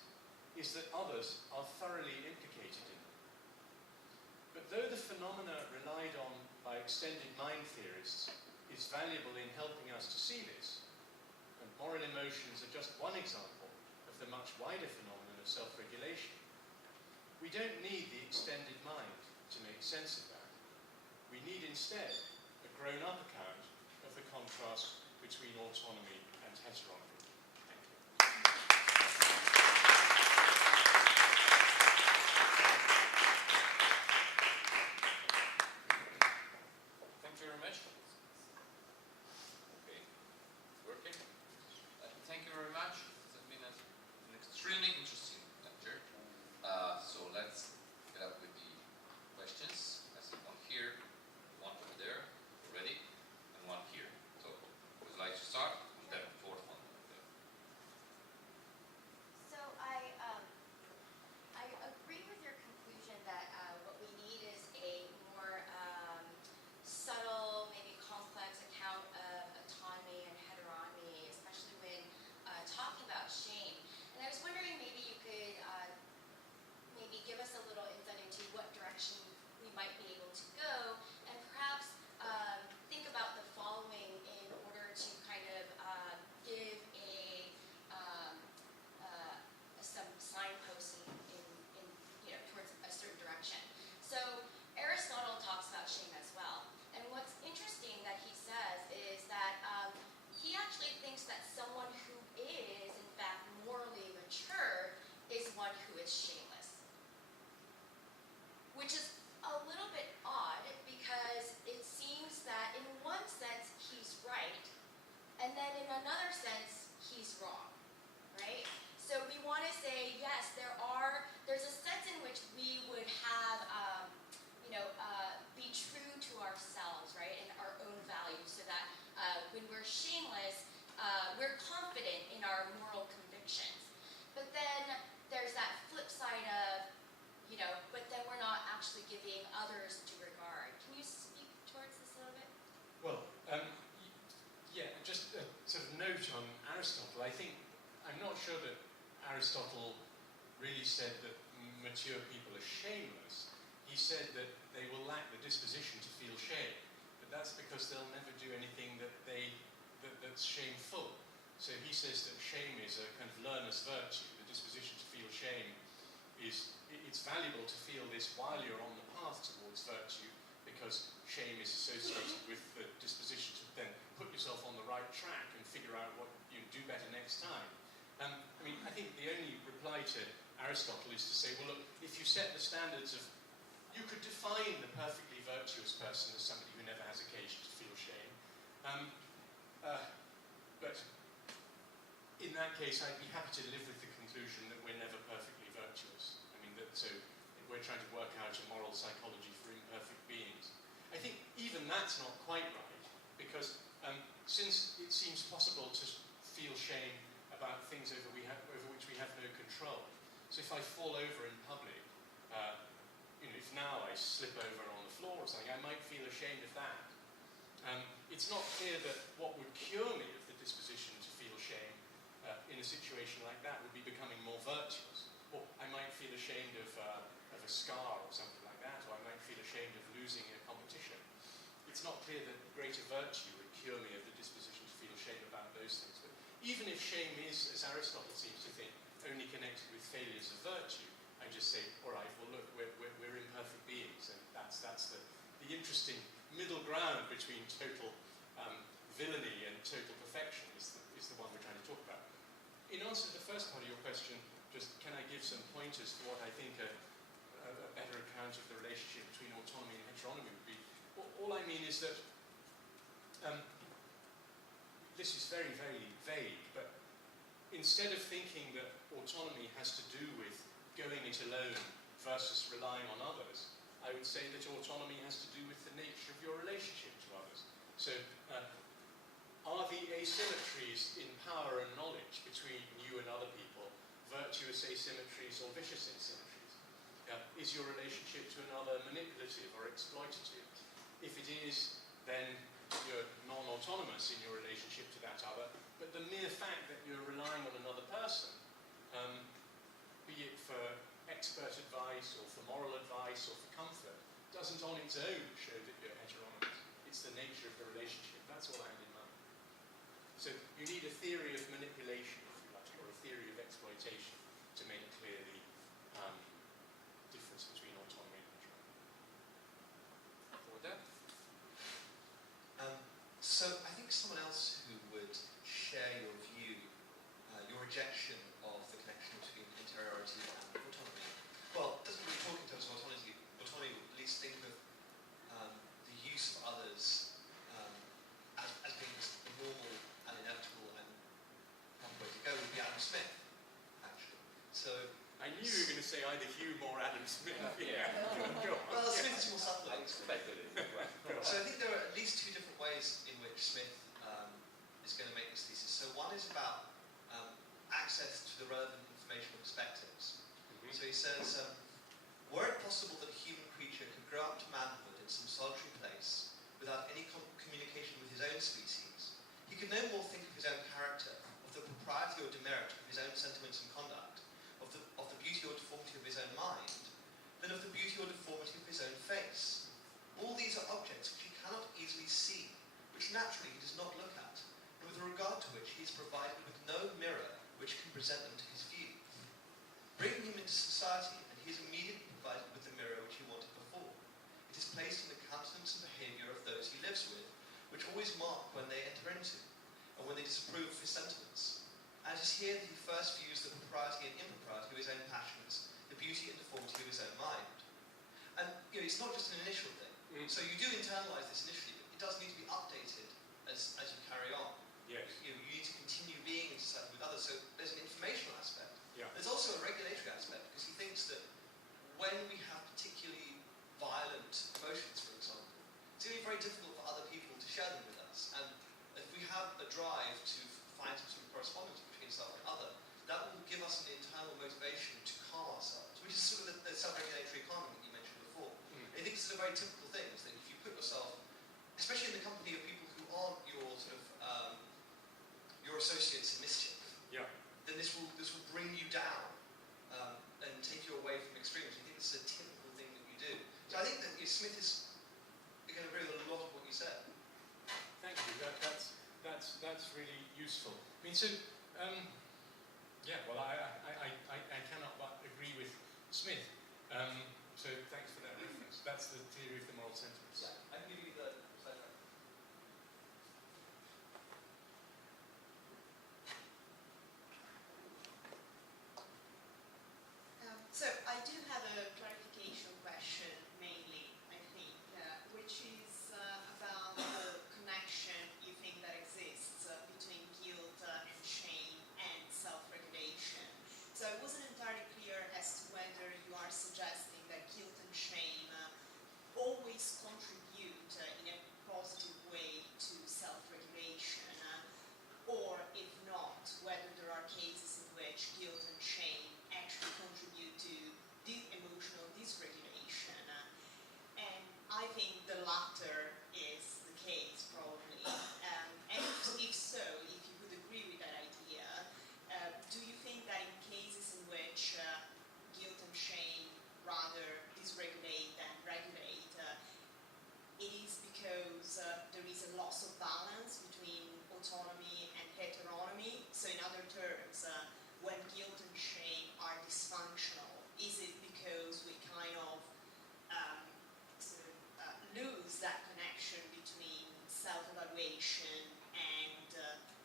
is that others are thoroughly implicated in them. But though the phenomena relied on by extended mind theorists is valuable in helping us to see this, and moral emotions are just one example of the much wider phenomenon of self-regulation, we don't need the extended mind to make sense of that. We need instead a grown-up account of the contrast between autonomy and heteronomy. Thank you. Thank you very much. Okay, working. Thank you very much. It's been an extremely interesting lecture. So let's get up with the questions. I see one here, one over there, already, and one here. So would you like to start? And then fourth one over there. others to regard. Can you speak towards this a little bit? Well, yeah, just a sort of note on Aristotle. I'm not sure that Aristotle really said that mature people are shameless. He said that they will lack the disposition to feel shame, but that's because they'll never do anything that's shameful. So he says that shame is a kind of learner's virtue. The disposition to feel shame it's valuable to feel this while you're on the path towards virtue, because shame is associated with the disposition to then put yourself on the right track and figure out what you do better next time. I think the only reply to Aristotle is to say, well, look, if you set the standards of, you could define the perfectly virtuous person as somebody who never has occasion to feel shame. But in that case, I'd be happy to live with the conclusion that we're never perfectly virtuous. So we're trying to work out a moral psychology for imperfect beings. I think even that's not quite right, because since it seems possible to feel shame about things over which we have no control. So if I fall over in public, if now I slip over on the floor or something, I might feel ashamed of that. It's not clear that what would cure me of the disposition to feel shame in a situation like that would be becoming more virtuous. Or I might feel ashamed of a scar or something like that, or I might feel ashamed of losing a competition. It's not clear that greater virtue would cure me of the disposition to feel shame about those things. But even if shame is, as Aristotle seems to think, only connected with failures of virtue, I just say, all right, well look, we're imperfect beings, and that's the interesting middle ground between total villainy and total perfection is the one we're trying to talk about. In answer to the first part of your question, just can I give some pointers for what I think a better account of the relationship between autonomy and heteronomy would be? All I mean is that this is very, very vague, but instead of thinking that autonomy has to do with going it alone versus relying on others, I would say that autonomy has to do with the nature of your relationship to others. So, are the asymmetries in power and knowledge between you and other people virtuous asymmetries or vicious asymmetries? Is your relationship to another manipulative or exploitative? If it is, then you're non-autonomous in your relationship to that other, but the mere fact that you're relying on another person, be it for expert advice or for moral advice or for comfort, doesn't on its own show that you're heteronomous. It's the nature of the relationship. That's all I had in mind. So you need a theory of manipulation, if you like, or a theory of exploitation to make clear the difference between autonomy and heteronomy. Order? So I think someone else who would share your view, your rejection of the connection between interiority and autonomy, well, doesn't really talk in terms of autonomy, would at least think of the use of others as being the normal and inevitable and one way to go would be Adam Smith, actually. So I knew you were going to say either Hume or Adam Smith. Yeah. well, Smith is more subtle. I expected it. So I think there are at least two different ways in which Smith is going to make this thesis. So one is about access to the relevant information and perspectives. Mm-hmm. So he says, were it possible that a human creature could grow up to manhood in some solitary place without any communication with his own species, he could no more think of his own character, of the propriety or demerit of his own sentiments and conduct, of the beauty or deformity of his own mind, than of the beauty or deformity of his own face. All these are objects which he cannot easily see, which naturally he does not look at, and with regard to which he is provided with no mirror which can present them to his view. Bring him into society, and he is immediately provided with the mirror which he wanted before. It is placed in the countenance and behaviour of those he lives with, which always mark when they enter into, and when they disapprove of his sentiments. And it is here that he first views the propriety and impropriety of his own passions, the beauty and deformity of his own mind. And it's not just an initial thing. So you do internalise this initially, but it does need to be updated as you carry on. Yes. You need to continue being in society with others. So there's an informational aspect. Yeah. There's also a regulatory aspect, because he thinks that when we have particularly violent emotions, for example, it's going to be very difficult for other people to share them with us. And if we have a drive to find some sort of correspondence between self and other, that will give us an internal motivation to calm ourselves, which is sort of the self-regulatory economy that you mentioned before. I think it's is a very typical thing, is that if you put yourself, especially in the company of people who aren't your sort of your associates in mischief, then this will bring you down and take you away from extremes. I think this is a typical thing that you do. So I think that Smith is going to agree with a lot of what you said. Thank you. That's really useful. I mean, so yeah. Well, I cannot but agree with Smith. So thanks for that reference. That's the theory of the moral sentiments. Yeah, I can give you the slide back. So I do have a clarification question, mainly, I think, which is about the connection you think that exists between guilt and shame and self-regulation. So I wasn't entirely clear as to whether you are suggesting that guilt and shame always contribute in a positive way to self-regulation, or if not, whether there are cases in which guilt and shame actually contribute to emotional dysregulation. And I think the latter is the case, probably. And if so, if you would agree with that idea, do you think that in cases in which guilt and shame rather dysregulate than regulate, it is because there is a loss of balance between autonomy and heteronomy? So in other terms, when guilt and shame are dysfunctional, is it because we kind of lose that connection between self-evaluation and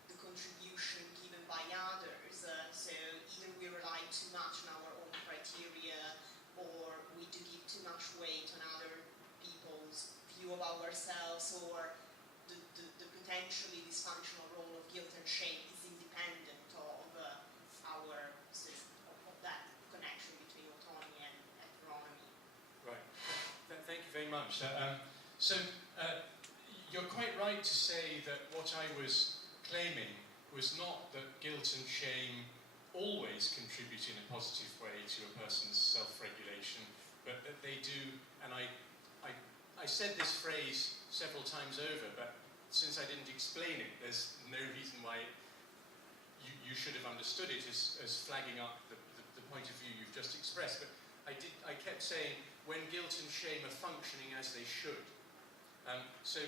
the contribution given by others? So either we rely too much on our own criteria, or we do give too much weight on other people's view of ourselves, or the potentially dysfunctional role of guilt and shame is independent of our of that connection between autonomy and heteronomy. Right. Thank you very much. So you're quite right to say that what I was claiming was not that guilt and shame always contribute in a positive way to a person's self-regulation, but that they do. And I said this phrase several times over, but since I didn't explain it, there's no reason why you should have understood it as flagging up the point of view you've just expressed. But I kept saying, when guilt and shame are functioning as they should. So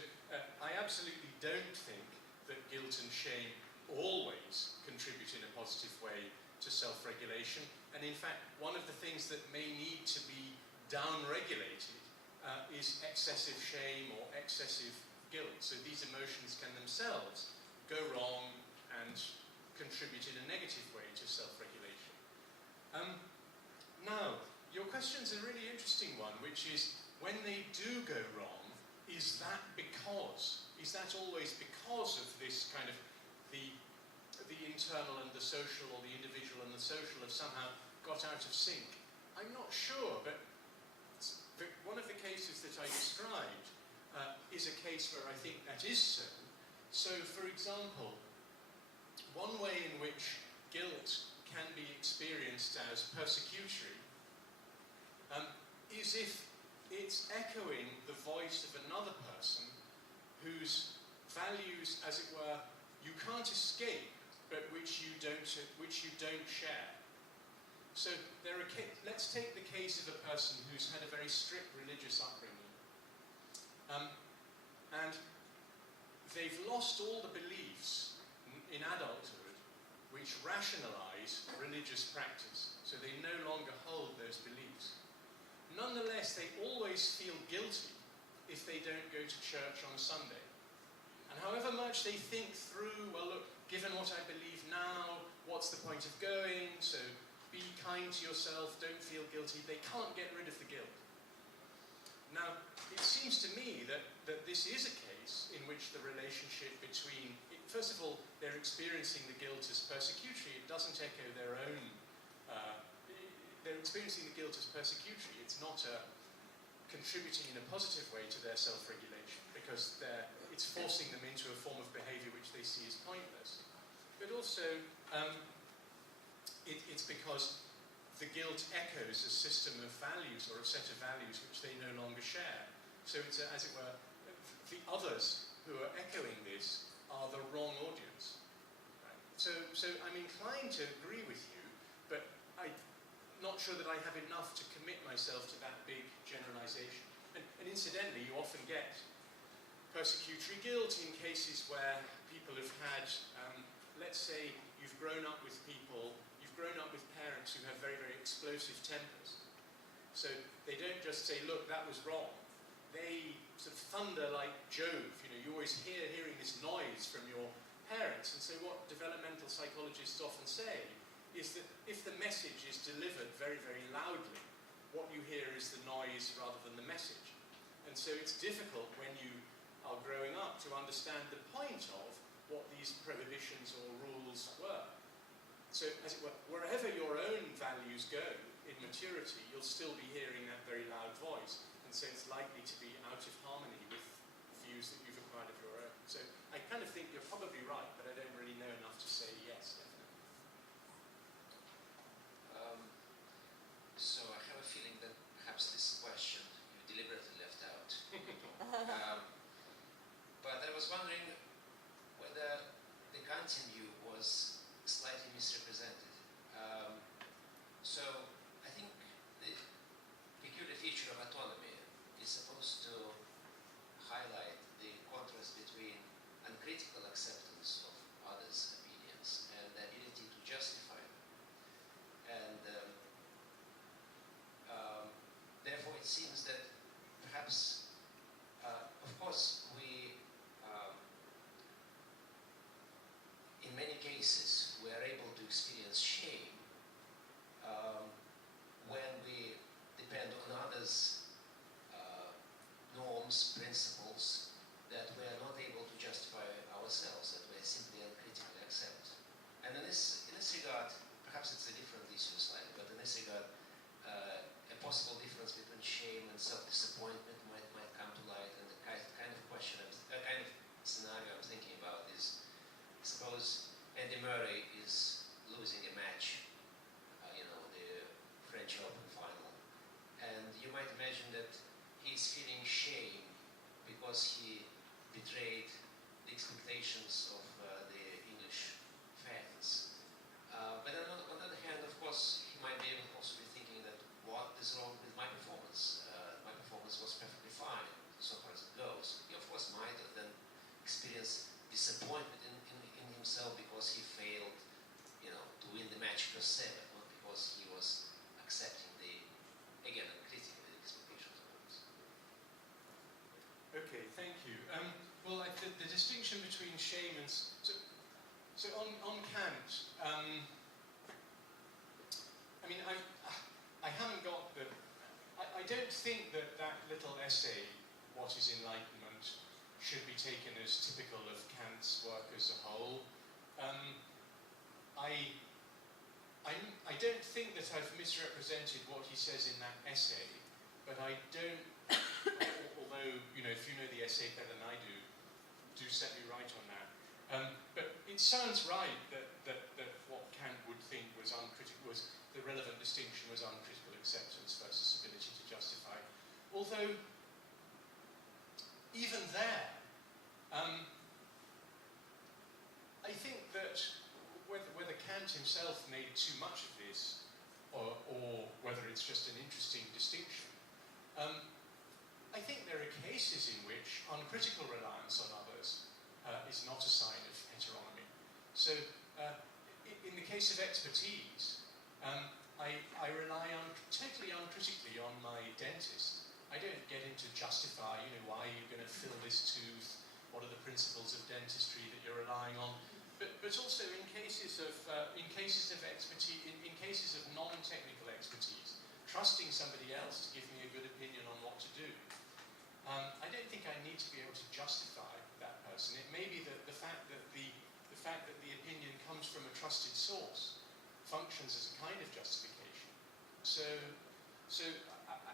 I absolutely don't think that guilt and shame always contribute in a positive way to self-regulation. And in fact, one of the things that may need to be down-regulated is excessive shame or excessive guilt. So these emotions can themselves go wrong and contribute in a negative way to self-regulation. Now, your question's a really interesting one, which is, when they do go wrong, is that always because of this kind of the internal and the social, or the individual and the social, have somehow got out of sync? I'm not sure, but one of the cases that I described is a case where I think that is so. So, for example, one way in which guilt can be experienced as persecutory is if it's echoing the voice of another person whose values, as it were, you can't escape, but which you don't share. So let's take the case of a person who's had a very strict religious upbringing, and they've lost all the beliefs in adulthood which rationalize religious practice. So they no longer hold those beliefs. Nonetheless, they always feel guilty if they don't go to church on a Sunday. And however much they think through, well, look, given what I believe now, what's the point of going? So be kind to yourself, don't feel guilty. They can't get rid of the guilt. Now, it seems to me that this is a case in which the relationship between, first of all, they're experiencing the guilt as persecutory. It doesn't echo their own. They're experiencing the guilt as persecutory. It's not contributing in a positive way to their self-regulation, because it's forcing them into a form of behavior which they see as pointless. But also, it's because the guilt echoes a system of values or a set of values which they no longer share. So it's, as it were, the others who are echoing this are the wrong audience. Right? So I'm inclined to agree with you, but I'm not sure that I have enough to commit myself to that big generalization. And incidentally, you often get persecutory guilt in cases where people have had, let's say you've grown up with parents who have very, very explosive tempers. So they don't just say, look, that was wrong. They sort of thunder like Jove. You know, you always hearing this noise from your parents. And so what developmental psychologists often say is that if the message is delivered very, very loudly, what you hear is the noise rather than the message. And so it's difficult when you are growing up to understand the point of what these prohibitions or rules were. So, as it were, wherever your own values go in maturity, you'll still be hearing that very loud voice. And so it's likely to be out of harmony with views that you've acquired of your own. So I kind of think you're probably right, but I don't really know enough to say yes, definitely. So I have a feeling that perhaps this question you deliberately left out. But I was wondering whether the Kantian view was slightly misrepresented. So I think the peculiar feature of autonomy is supposed to highlight the contrast between uncritical acceptance of others' opinions and the ability to justify them. And therefore it seems that perhaps, of course, we in many cases, we are able to experience shame when we depend on others' norms, principles, that we are not able to justify ourselves, that we simply uncritically accept. And in this regard, perhaps it's a different issue slightly, but in this regard, a possible difference between shame and self-disappointment might come to light, and the kind of question, kind of scenario I'm thinking about is, suppose Andy Murray is losing a match, the French Open final, and you might imagine that he's feeling shame because he betrayed the expectations of the English fans. But on the other hand, of course, he might be able to also be thinking that what is wrong with my performance? My performance was perfectly fine, so far as it goes. He, of course, might have then experienced disappointment in himself because he failed, to win the match per se, but not because he was accepting again, critical expectations of others. Okay, thank you. Well, the distinction between shame and so on Kant, I haven't got the. I don't think that little essay, "What is Enlightenment," should be taken as typical of Kant's work as a whole. I don't think that I've misrepresented what he says in that essay, but I don't, although, if you know the essay better than I do set me right on that. But it sounds right that what Kant would think was the relevant distinction was uncritical acceptance versus ability to justify. Although, even there, I think that whether Kant himself made too much of this, or whether it's just an interesting distinction, I think there are cases in which uncritical reliance on others is not a sign of heteronomy. So, in the case of expertise, I rely totally uncritically on my dentist. I don't get him to justify, why are you going to fill this tooth? What are the principles of dentistry that you're relying on? But also in cases of expertise, in cases of non-technical expertise, trusting somebody else to give me a good opinion on what to do. I don't think I need to be able to justify that person. It may be that the fact that the opinion comes from a trusted source functions as a kind of justification. So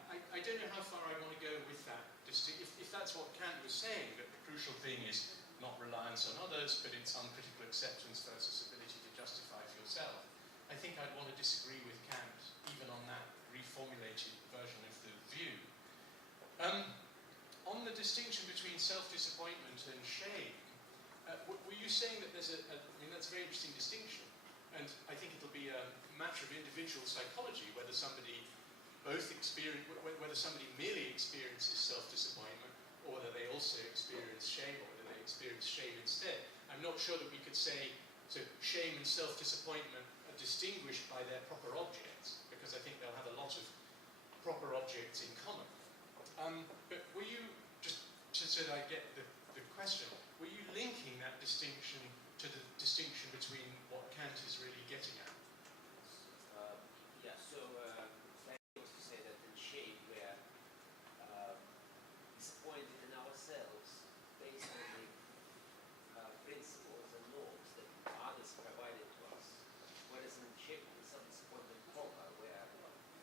I don't know how far I want to go with that. If that's what Kant was saying, that the crucial thing is not reliance on others, but it's uncritical acceptance versus ability to justify for yourself, I think I'd want to disagree with Kant, even on that reformulated version of the view. On the distinction between self-disappointment and shame, were you saying that there's I mean, that's a very interesting distinction, and I think it'll be a matter of individual psychology whether somebody whether somebody merely experiences self-disappointment, or whether they also experience shame, or whether they experience shame instead. I'm not sure that we could say, so shame and self-disappointment are distinguished by their proper objects, because I think they'll have a lot of proper objects in common. But were you, just so that I get the question, were you linking that distinction to the distinction between what Kant is really getting at? Yeah, so I was to say that in shame we are disappointed in ourselves based on the principles and norms that others provided to us. Whereas in shame, in self-disappointment proper, we are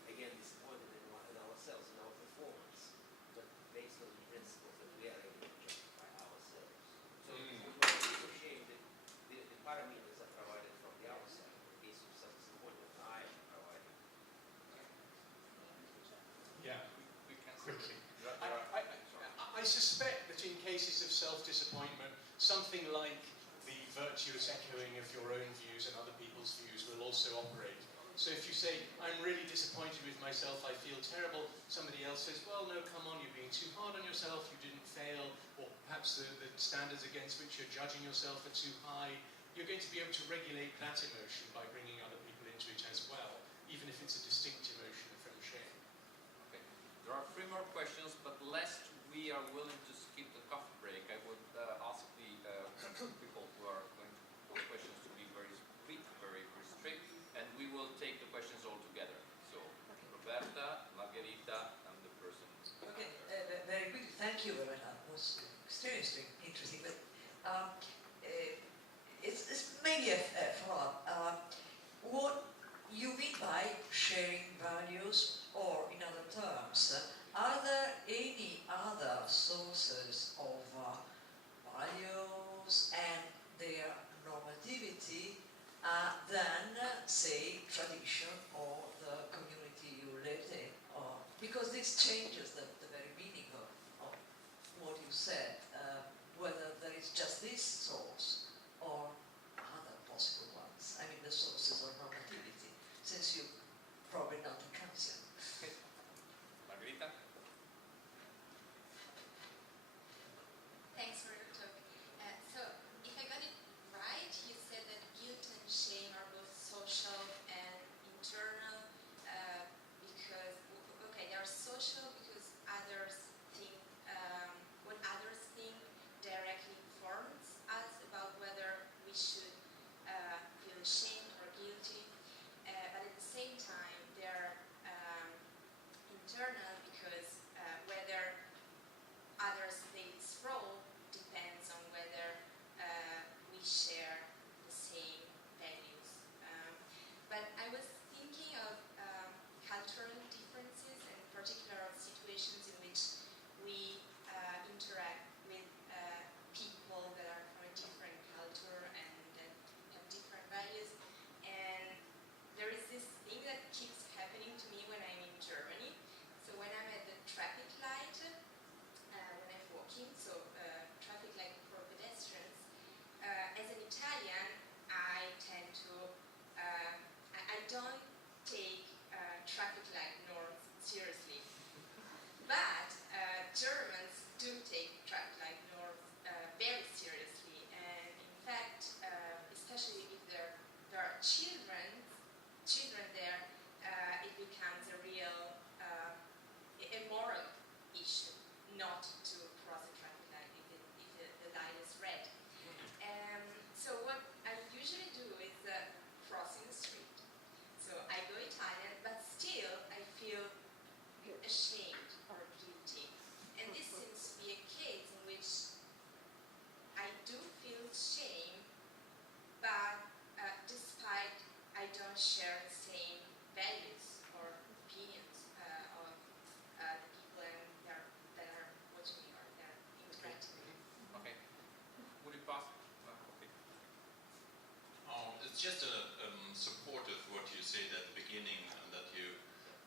again disappointed in ourselves, in our performance, but based on the principles that we are able to justify ourselves. So in the shame, the parameters are provided from the outside. In the case of self-disappointment, I am provided. Yeah, We can quickly. sorry. I suspect that in cases of self-disappointment, something like the virtuous echoing of your own views and other people's views will also operate. So if you say, I'm really disappointed with myself, I feel terrible, somebody else says, well, no, come on, you're being too hard on yourself, you didn't fail, or perhaps the standards against which you're judging yourself are too high, you're going to be able to regulate that emotion by bringing other people into it as well, even if it's a distinct emotion from shame. Okay. There are 3 more questions, but lest we are willing to skip the coffee break, I would ask the people who are going to pose questions to be very quick, very strict, and we will take the questions all together. So, Roberta, Margherita, and the person. Okay, very quickly, thank you, Roberta. It was extremely interesting, but it's maybe a follow-up. What you mean by sharing values, or in other terms, are there any other sources of values and their normativity than, say, tradition or the community you lived in? Because this changes the very meaning of what you said, whether there is just this source or other possible ones. I mean, the sources of normativity, since you're probably not a Kantian. Margherita? Thanks for your talk. So, if I got it right, you said that guilt and shame are both social and internal, because, okay, they are social because just supportive what you said at the beginning, and that you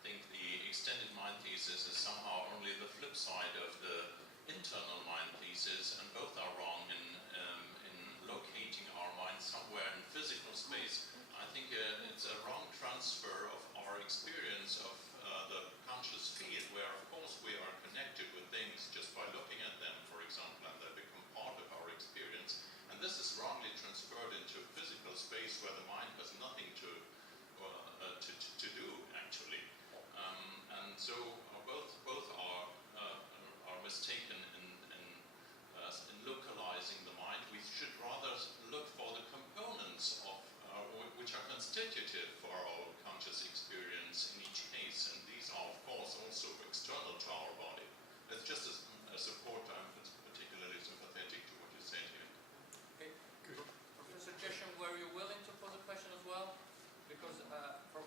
think the extended mind thesis is somehow only the flip side of the internal mind thesis, and both are wrong in locating our mind somewhere in physical space. I think it's a wrong transfer of our experience of the conscious field, where of course we are connected with things just by looking at them, for example, and they become part of our experience. And this is wrongly transferred into physical space where the mind has nothing to do, actually. And so both are mistaken in localizing the mind. We should rather look for the components of which are constitutive for our conscious experience in each case, and these are of course also external to our body. It's just a support. I'm particularly sympathetic to what you said here. Okay, good. A suggestion, were you willing to pose a question as well? Because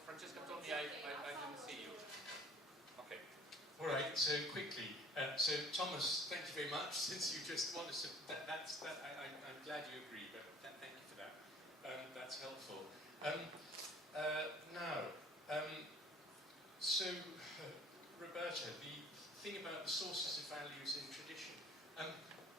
Francesca told me I didn't see you. Okay. All right, so quickly. So Thomas, thank you very much. Since you just wanted to, I'm glad you agree, but thank you for that. That's helpful. So Roberta, the thing about the sources of values in tradition.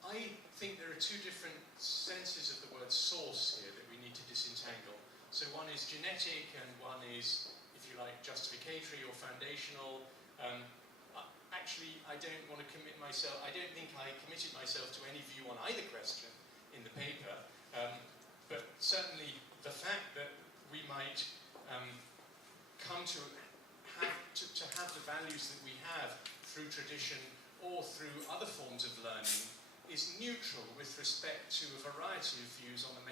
I think there are two different senses of the word source here that we need to disentangle. So one is genetic and one is, if you like, justificatory or foundational. Actually, I don't want to commit myself, I don't think I committed myself to any view on either question in the paper, but certainly the fact that we might come to have the values that we have through tradition or through other forms of learning is neutral with respect to a variety of views on the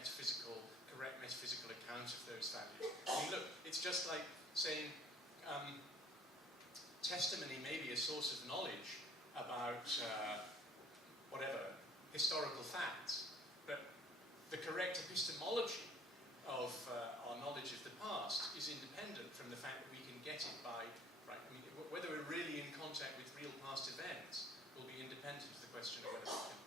correct metaphysical account of those values. I mean, look, it's just like saying testimony may be a source of knowledge about whatever, historical facts, but the correct epistemology of our knowledge of the past is independent from the fact that we can get it by, right, I mean, whether we're really in contact with real past events will be independent of the question of whether we can,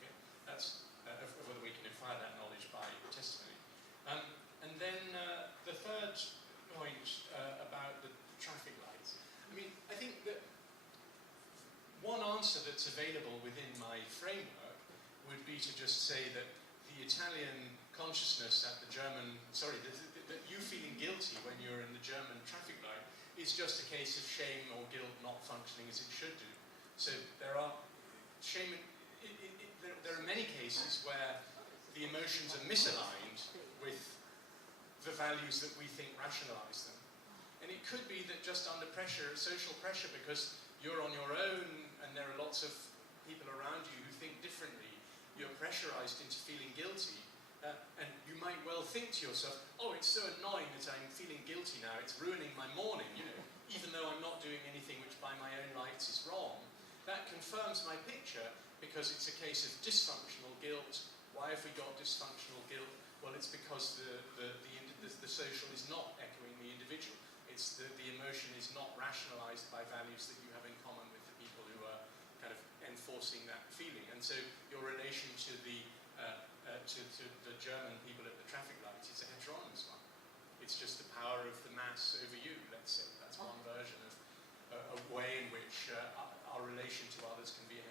okay, that's of whether we can acquire that knowledge by testimony. And then the third point about the traffic lights. I mean, I think that one answer that's available within my framework would be to just say that the Italian consciousness at the German, that you feeling guilty when you're in the German traffic light is just a case of shame or guilt not functioning as it should do. So there are there are many cases where the emotions are misaligned with the values that we think rationalize them. And it could be that just under pressure, social pressure, because you're on your own and there are lots of people around you who think differently, you're pressurized into feeling guilty. And you might well think to yourself, oh, it's so annoying that I'm feeling guilty now, it's ruining my morning, you know, even though I'm not doing anything which by my own lights is wrong. That confirms my picture because it's a case of dysfunctional guilt. Why have we got dysfunctional guilt? Well, it's because the social is not echoing the individual. It's the emotion is not rationalized by values that you have in common with the people who are kind of enforcing that feeling. And so your relation to the German people at the traffic light is a heteronymous one. It's just the power of the mass over you, let's say. That's one version of a way in which our relation to others can be a